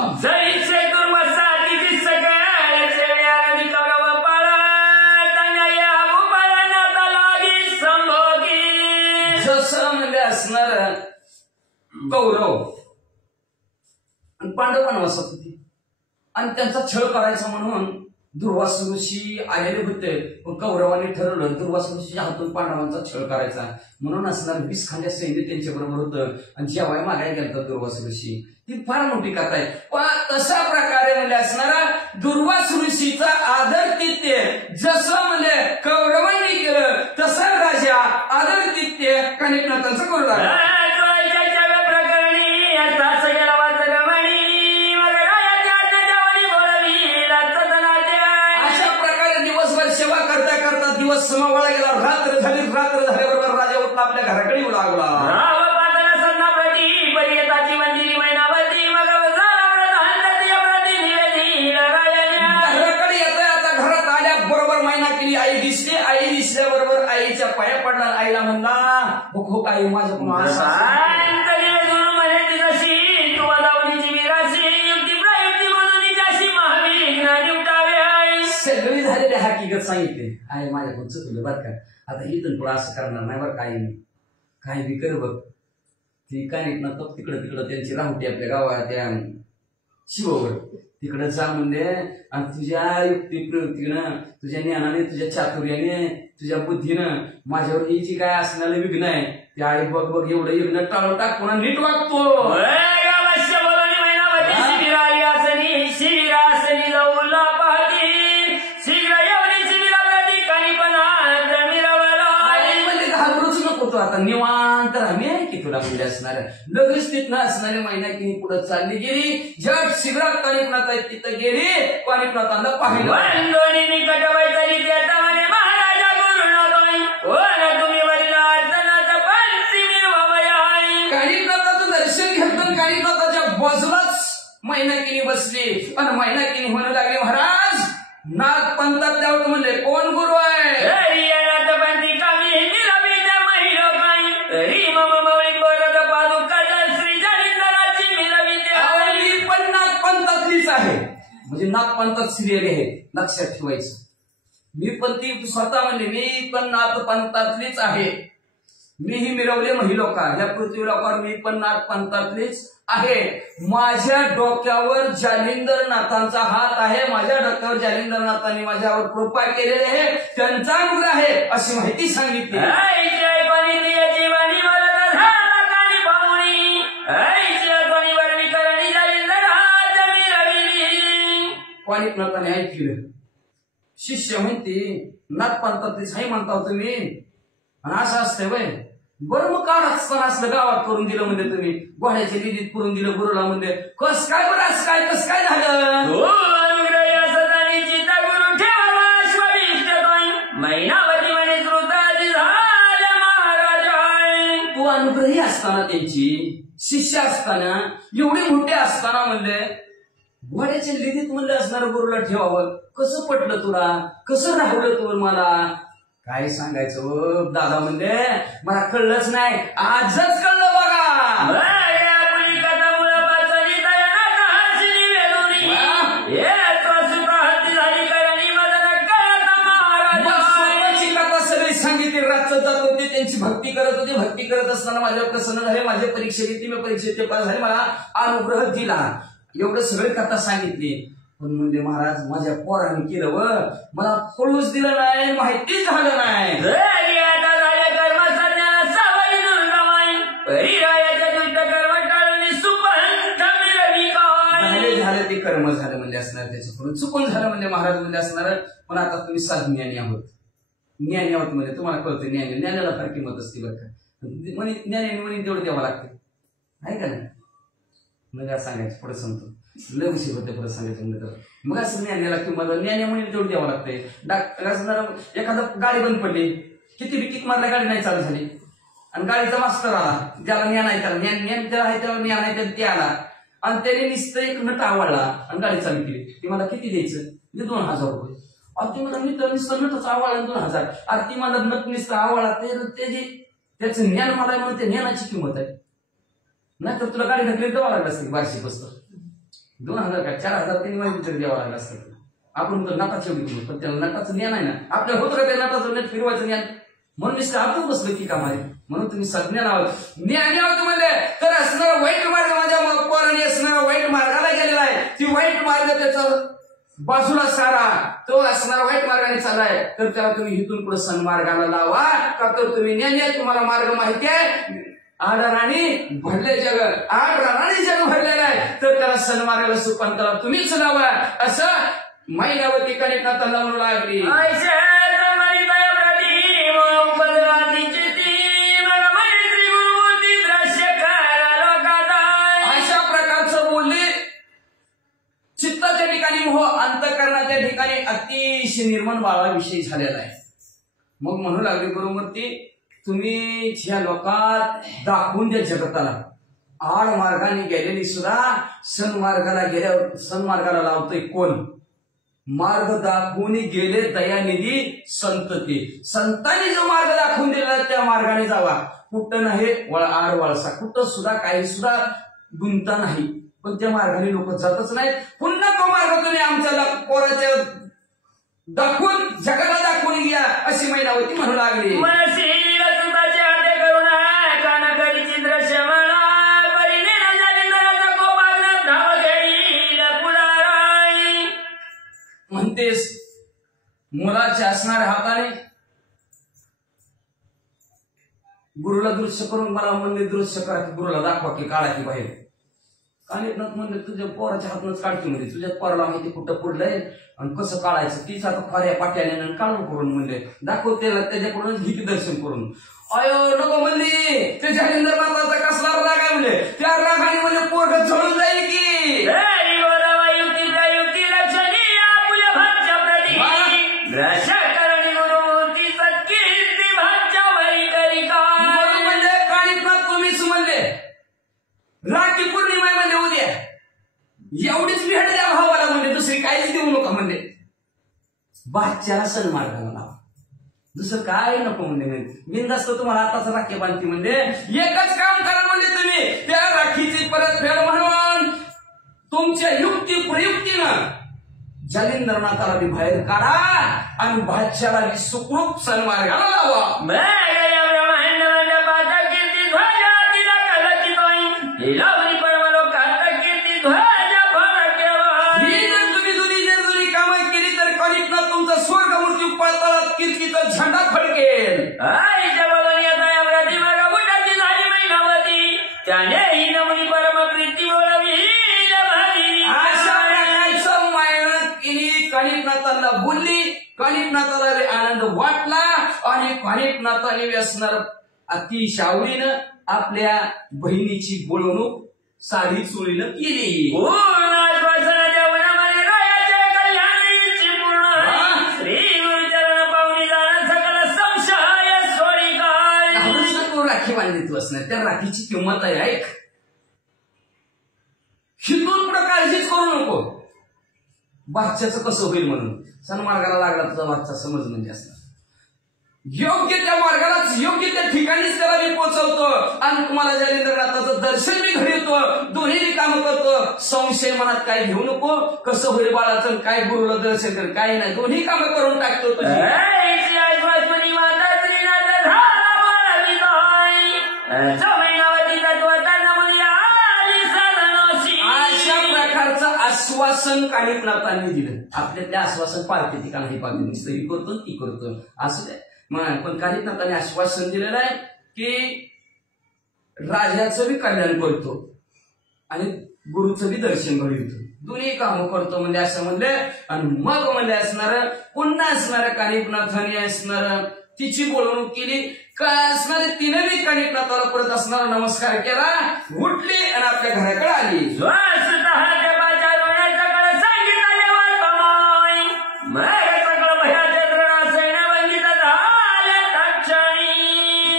जसं म्हणजे असणार कौरव आणि पांडव वनवासात होती, आणि त्यांचा छळ करायचा म्हणून दुर्वास ऋषी आलेले होते, पण कौरवाने ठरवलं दुर्वास ऋषीच्या हातून पांडवांचा छळ करायचा म्हणून असणार 20 खांद्या सैन्य त्यांच्या बरोबर होतं, आणि जेव्हा मागायला गेलं दुर्वास ऋषी, ती फार मोठी कथा आहे. पण तशा प्रकारे म्हणजे असणारा दुर्वास ऋषीचा आदरातिथ्य जसं म्हणजे कौरवांनी केलं, तसं राजा आदरातिथ्य कानिफनाथांचं करू लागला. दिवस समावळा गेला, रात्र झाल्याबरोबर राजा उठला, आपल्या घराकडे येऊ लागला. घराकडे येतोय, आता घरात आल्याबरोबर मैना केली, आई दिसली. आई दिसल्याबरोबर आईच्या पाया पडला, आईला म्हणला, हो आई माझ्या सगळी झालेली हकीकत सांगितली. आहे माझ्याकडून चुकलं बरं का, आता इथून पुढे असं करणार नाही बरं, काही बी कर बघ. ती कानिफनाथ तिकडं त्यांची राहुटी आपल्या गावात त्या शिववर तिकडं जा म्हणले, आणि तुझ्या युक्ती प्रयुक्तीनं, तुझ्या ज्ञानाने, तुझ्या चातुर्याने, तुझ्या बुद्धीनं माझ्यावर ही जी काय असणारे विघ्न आहे ते आई बघ बघ एवढं इरणं टाळू टाक पुन्हा नीट वागतो. अवश्य बोलणी महिनावती शिबिराली असनी शिबिरासनी जाऊला पाहती शीघ्र एवढी शिबिराला ठिकाणी पण म्हणजे घाबरूच नको तो आता निवांत राहणे आहे की तुला म्हणजे असणार लगेच तिथनं असणारी महिना की पुढे चालली गेली झट शिबिरात कानिपनाथ आहे तिथं गेली कानिपनाथांना पाहिलं दोन्ही निकट वैतरी त्याचा म्हणे महाराजा गुरु नव्हतोय ओ तुम्ही वरील अडचणाचा पालसी मिळवावया. कानिपनाथाचं दर्शन घेतलं कानिपनाथाच्या बाजूलाच मैनाकिनी बसली आणि मैनाकिनी म्हणू लागली महाराज नाथ पंथातल्या होत म्हणले कोण गुरु आहे. आहे म्हणजे नाथ पंथात सिरियल आहे लक्षात ठेवायचं. मी पण ती स्वतः म्हणजे मी पण नाथ पंथातलीच आहे. मीही मिरवले महिलोका या पृथ्वी लोकांवर मी पण नाथ पंथातलीच आहे. माझ्या डोक्यावर जालिंदर नाथांचा हात आहे. माझ्या डोक्यावर जालिंदर नाथांनी माझ्यावर कृपा केलेली आहे. त्यांचा अनुग्रह आहे अशी माहिती सांगितली. कानिपनाथाने ऐकलं. शिष्य म्हणते नाथ पंथातलीच आहे म्हणता तुम्ही आणि असं असतंय वय बरं मग काढ असलं गावात करून दिलं म्हणजे तुम्ही घोड्याच्या निधीत करून दिलं गुरुला म्हणजे कस काय बरं असं काय कसं काय झालं. तू अनुग्रही असताना त्यांची शिष्य असताना एवढे मोठे असताना म्हणले घोड्याच्या लिधीत म्हणलं असणारं गुरुला ठेवावं कसं पटलं तुला कसं राहवलं तू मला काय सांगायचं दादा म्हणले मला कळलंच नाही आजच कळलं बघा. सगळी सांगितली रात्र जात होते त्यांची भक्ती करत होते. भक्ती करत असताना माझ्यावर प्रसन्न झाले. माझे परीक्षा घेतली मी परीक्षेत पास झाले मला अनुग्रह दिला. एवढं सगळे कथा सांगितली पण म्हणजे महाराज माझ्या पोराने केलं व मला पळूच दिलं नाही माहितीच झालं नाही. झालं ते कर्म झालं म्हणजे असणार त्याच्याकडून चुकून झालं म्हणजे महाराज म्हणजे असणार. पण आता तुम्ही साध ज्ञानी आहोत. ज्ञानी आहोत म्हणजे तुम्हाला कळतं ज्ञानाला फार किंमत असते बरं का. ज्ञानी म्हणे तेवढं द्यावं लागते आहे का नाही. मग असं सांगायचं पुढे सांगतो लय उशीर होते पुढे सांगायचं म्हणजे मग असं ज्ञानाला किंमत ज्ञानी म्हणे तेवढं द्यावं लागतंय. डॉक्टर एखादं गाडी बंद पडली किती किक मारल्या गाडी नाही चालू झाली आणि गाडीचा मास्तर आला ज्याला ज्ञान आहे त्याला ज्ञान ज्याला आहे त्याला ज्ञान आहे ते आला आणि त्याने नुसतं एक नट आवडला आणि गाडी चालू केली. ती मला किती द्यायचं म्हणजे 2000 रुपये. ती मला नुसतं नटच आवडला 2000. अरे ती मला नट नुसतं आवडला त्याचं ज्ञान मला म्हणते ज्ञानाची किंमत आहे. नाही तर तुला गाडी ढकली द्यावं लागलं असतं वार्षिक वस्तू 2000 काय 4000 त्यांनी माहिती तरी द्यावं लागलं असतं. आपण तर नटाची एवढी किंमत पण त्याला नटाचं ज्ञान आहे ना आपल्याला होतं का त्या नटाचं नेट फिरवायचं ज्ञान म्हणून नुसतं आपण बसलं की कामाने म्हणून तुम्ही सज्ञान आहोत ज्ञानी आहोत म्हणजे तर असणारा वाईट मार्ग माझ्या पोराने असणारा वाईट मार्गाला गेलेला आहे. ती वाईट मार्ग त्याचा बाजूला सारा तो असणारा वाईट मार्गाने चाललाय तर त्याला तुम्ही इथून पुढे सन्मार्गाला लावा का तर तुम्ही ज्ञानी आहे तुम्हाला मार्ग माहिती आहे. आडराणी भरले जग आडराणी जग भरलेलं आहे तर त्याला सन्मार्गाला सुपांतरा तुम्हीच लावा असं महिनावती कानिपनाथांना म्हणू लागली. अशा प्रकारचं बोलले चित्ताच्या ठिकाणी मोह अंतःकरणाच्या ठिकाणी अतिशय निर्मळ भावाविषयी झालेला आहे. मग म्हणू लागले गुरुमूर्ती तुम्ही ह्या लोकात दाखवून द्या जगताला आड मार्गाने गेलेली सुद्धा सन्मार्गाला गेल्यावर सन्मार्गाला लावतोय कोण. मार्ग दाखवून गेले दयानिधी संत ते संतांनी जो मार्ग दाखवून दिला त्या मार्गाने जावा. कुठं नाही आड वळसा कुठं सुद्धा काही सुद्धा गुंता नाही पण त्या मार्गाने लोक जातच नाहीत. पुन्हा तो मार्ग तुम्ही आमच्या पोराच्या दाखवून जगाला दाखवून घ्या अशी महिनावती म्हणू लागली. म्हणतेस मुलाच्या असणाऱ्या हाताने गुरुला दृश्य करून मला म्हणले दृश्य करा की गुरुला दाखवा की काढा की बाहेर. कानिफनाथ म्हणले तुझ्या पोराच्या हातूनच काढते म्हणजे तुझ्या पोराला माहिती कुठं पडलंय आणि कसं काढायचं तीच आता फाऱ्या पाट्याने काढू करून म्हणले दाखवते त्याच्याकडून हिती दर्शन करून. अयो नको म्हणली ते जालिंदर माताचा कसला राग आहे म्हणजे त्या रागाने म्हणजे पोरग झळून जाईल की राखी पौर्णिमा म्हणजे उद्या एवढीच भेट द्या भावाला म्हणजे दुसरी काहीच देऊ नका म्हणजे बादशाला सन्मार्गाला लावा दुसरं काय नको म्हणजे बिनधास्त तुम्हाला आताच राखी बांधते म्हणजे एकच काम करा म्हणजे तुम्ही त्या राखीची परतफेड म्हणून तुमच्या युक्ती प्रयुक्तीनं जालिंदरनाथाला बी बाहेर काढा आणि बादशाला बी सुखरूप सन्मार्गाला लावा. तुमचा स्वर्ग मृत्यू पाताळात कीर्तीचा झेंडा फडकेल. कानिफनाथांना बोलली. कानिफनाथाला आनंद वाटला आणि कानिफनाथाने असणार अतिशय आवडीनं आपल्या बहिणीची बोलवणूक साडी चोळीनं केली. राखी बांधली तू असणार त्या राखीची किंमत आहे ऐक. हिंदून पुढे काळजीच करू नको बादशाचं कसं होईल म्हणून सन्मार्गाला लागला तुझा बादशा समज म्हणजे असणार योग्य त्या मार्गालाच योग्य त्या ठिकाणीच त्याला मी पोहोचवतो आणि तुम्हाला जालिंदरनाथाचं दर्शन मी घडवतो दोन्ही कामं करतो. संशय मनात काय घेऊ नको कसं होईल बाळाचं काय गुरुला दर्शन कर काय नाही दोन्ही कामं करून टाकतो. अशा प्रकारचं आश्वासन कानिफनाथांनी दिलं. आपल्या त्या आश्वासन पाळते का नाही पाळते नुसतं ही करतो ती करतो असं द्या पण कानिफनाथांनी आश्वासन दिलेलं आहे की राजाचं बी कल्याण करतो आणि गुरुचं बी दर्शन घडवतो दोन्ही कामं करतो म्हणजे असं म्हणले. आणि मग म्हणजे असणार पुन्हा असणार कानिफनाथांनी असणार तिची बोलवणूक केली काय असणार तिने बी कानिफनाथाला परत असणार नमस्कार केला उठली आणि आपल्या घराकडे आली.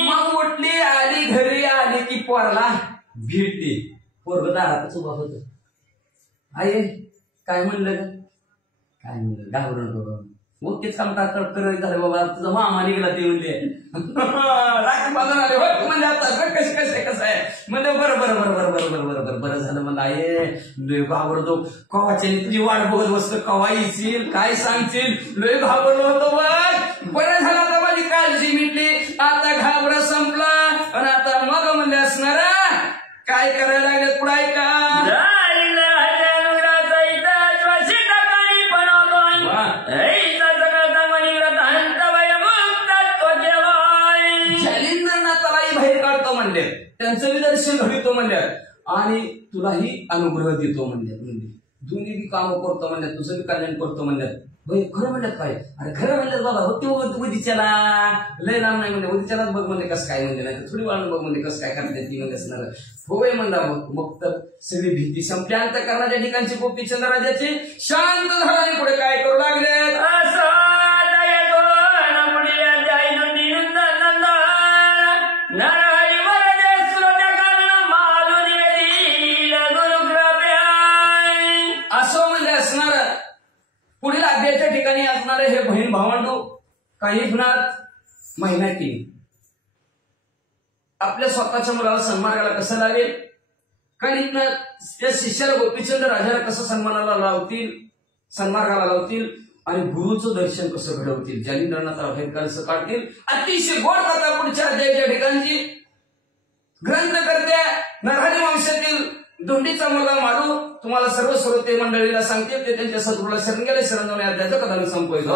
मग उठली आली घरी आली की पोरला भेटते पोरग दारातच उभा होत. आई काय म्हणलं काय म्हणलं घाबरून ओकेच काम करत झालं बाबा तुझा मामा निघाला ते म्हणजे राखी बांधून आले होत म्हणजे आता कसं आहे म्हणजे बरं झालं मला आहे घाबरतो कवाच्या तुझी वाट बघत बसतो कवा येशील काय सांगशील लय घाबरलो होतो बरं झालं आता माझी काळजी मिटली आता घाबरा संपला आणि आता मग म्हणजे असणार काय करायला लागले पुढे का त्यांचं बी दर्शन घडवतो म्हणल्यात आणि तुलाही अनुग्रह देतो म्हणल्यात म्हणजे दोन्ही बी कामं करतो म्हणल्यात तुझं बी कल्याण करतो म्हणल्यात. भाई खरं म्हणल्यात काय अरे खरं म्हणल्यात बाबा होते उदीच्याला लय लांब नाही म्हणजे उदीच्यालाच बघ म्हणजे कसं काय म्हणजे नाही थोडी वाळून बघ म्हणजे कसं काय करते ती म्हणजे असणार होय म्हणला. मग तर सगळी भीती संपली अंतःकरणाच्या ठिकाणची गोपी चंद्रराजाची शांत झाला आणि पुढे काय करू लागले पुढील अध्यायाच्या ठिकाणी असणारे हे बहीण भावंडू कानिफनाथ महिना केली आपल्या स्वतःच्या मुलाला सन्मानाला कसं लावेल कानिफनाथ त्या शिष्याला गोपीचंद राजाला कसं सन्मार्गाला लावतील आणि गुरुचं दर्शन कसं घडवतील जालिंदरनाथाला बाहेर कसं काढतील अतिशय गोड कथा पुढच्या अध्यायाच्या ठिकाणची ग्रंथकर्त्या नरहरी वंशातील धोंडीचा मुलगा मारू तुम्हाला सर्व श्रोते मंडळीला सांगते ते त्यांच्या सद्गुरूला शरण गेले शरण जाऊन अध्यायाचं कथानं संपवतो.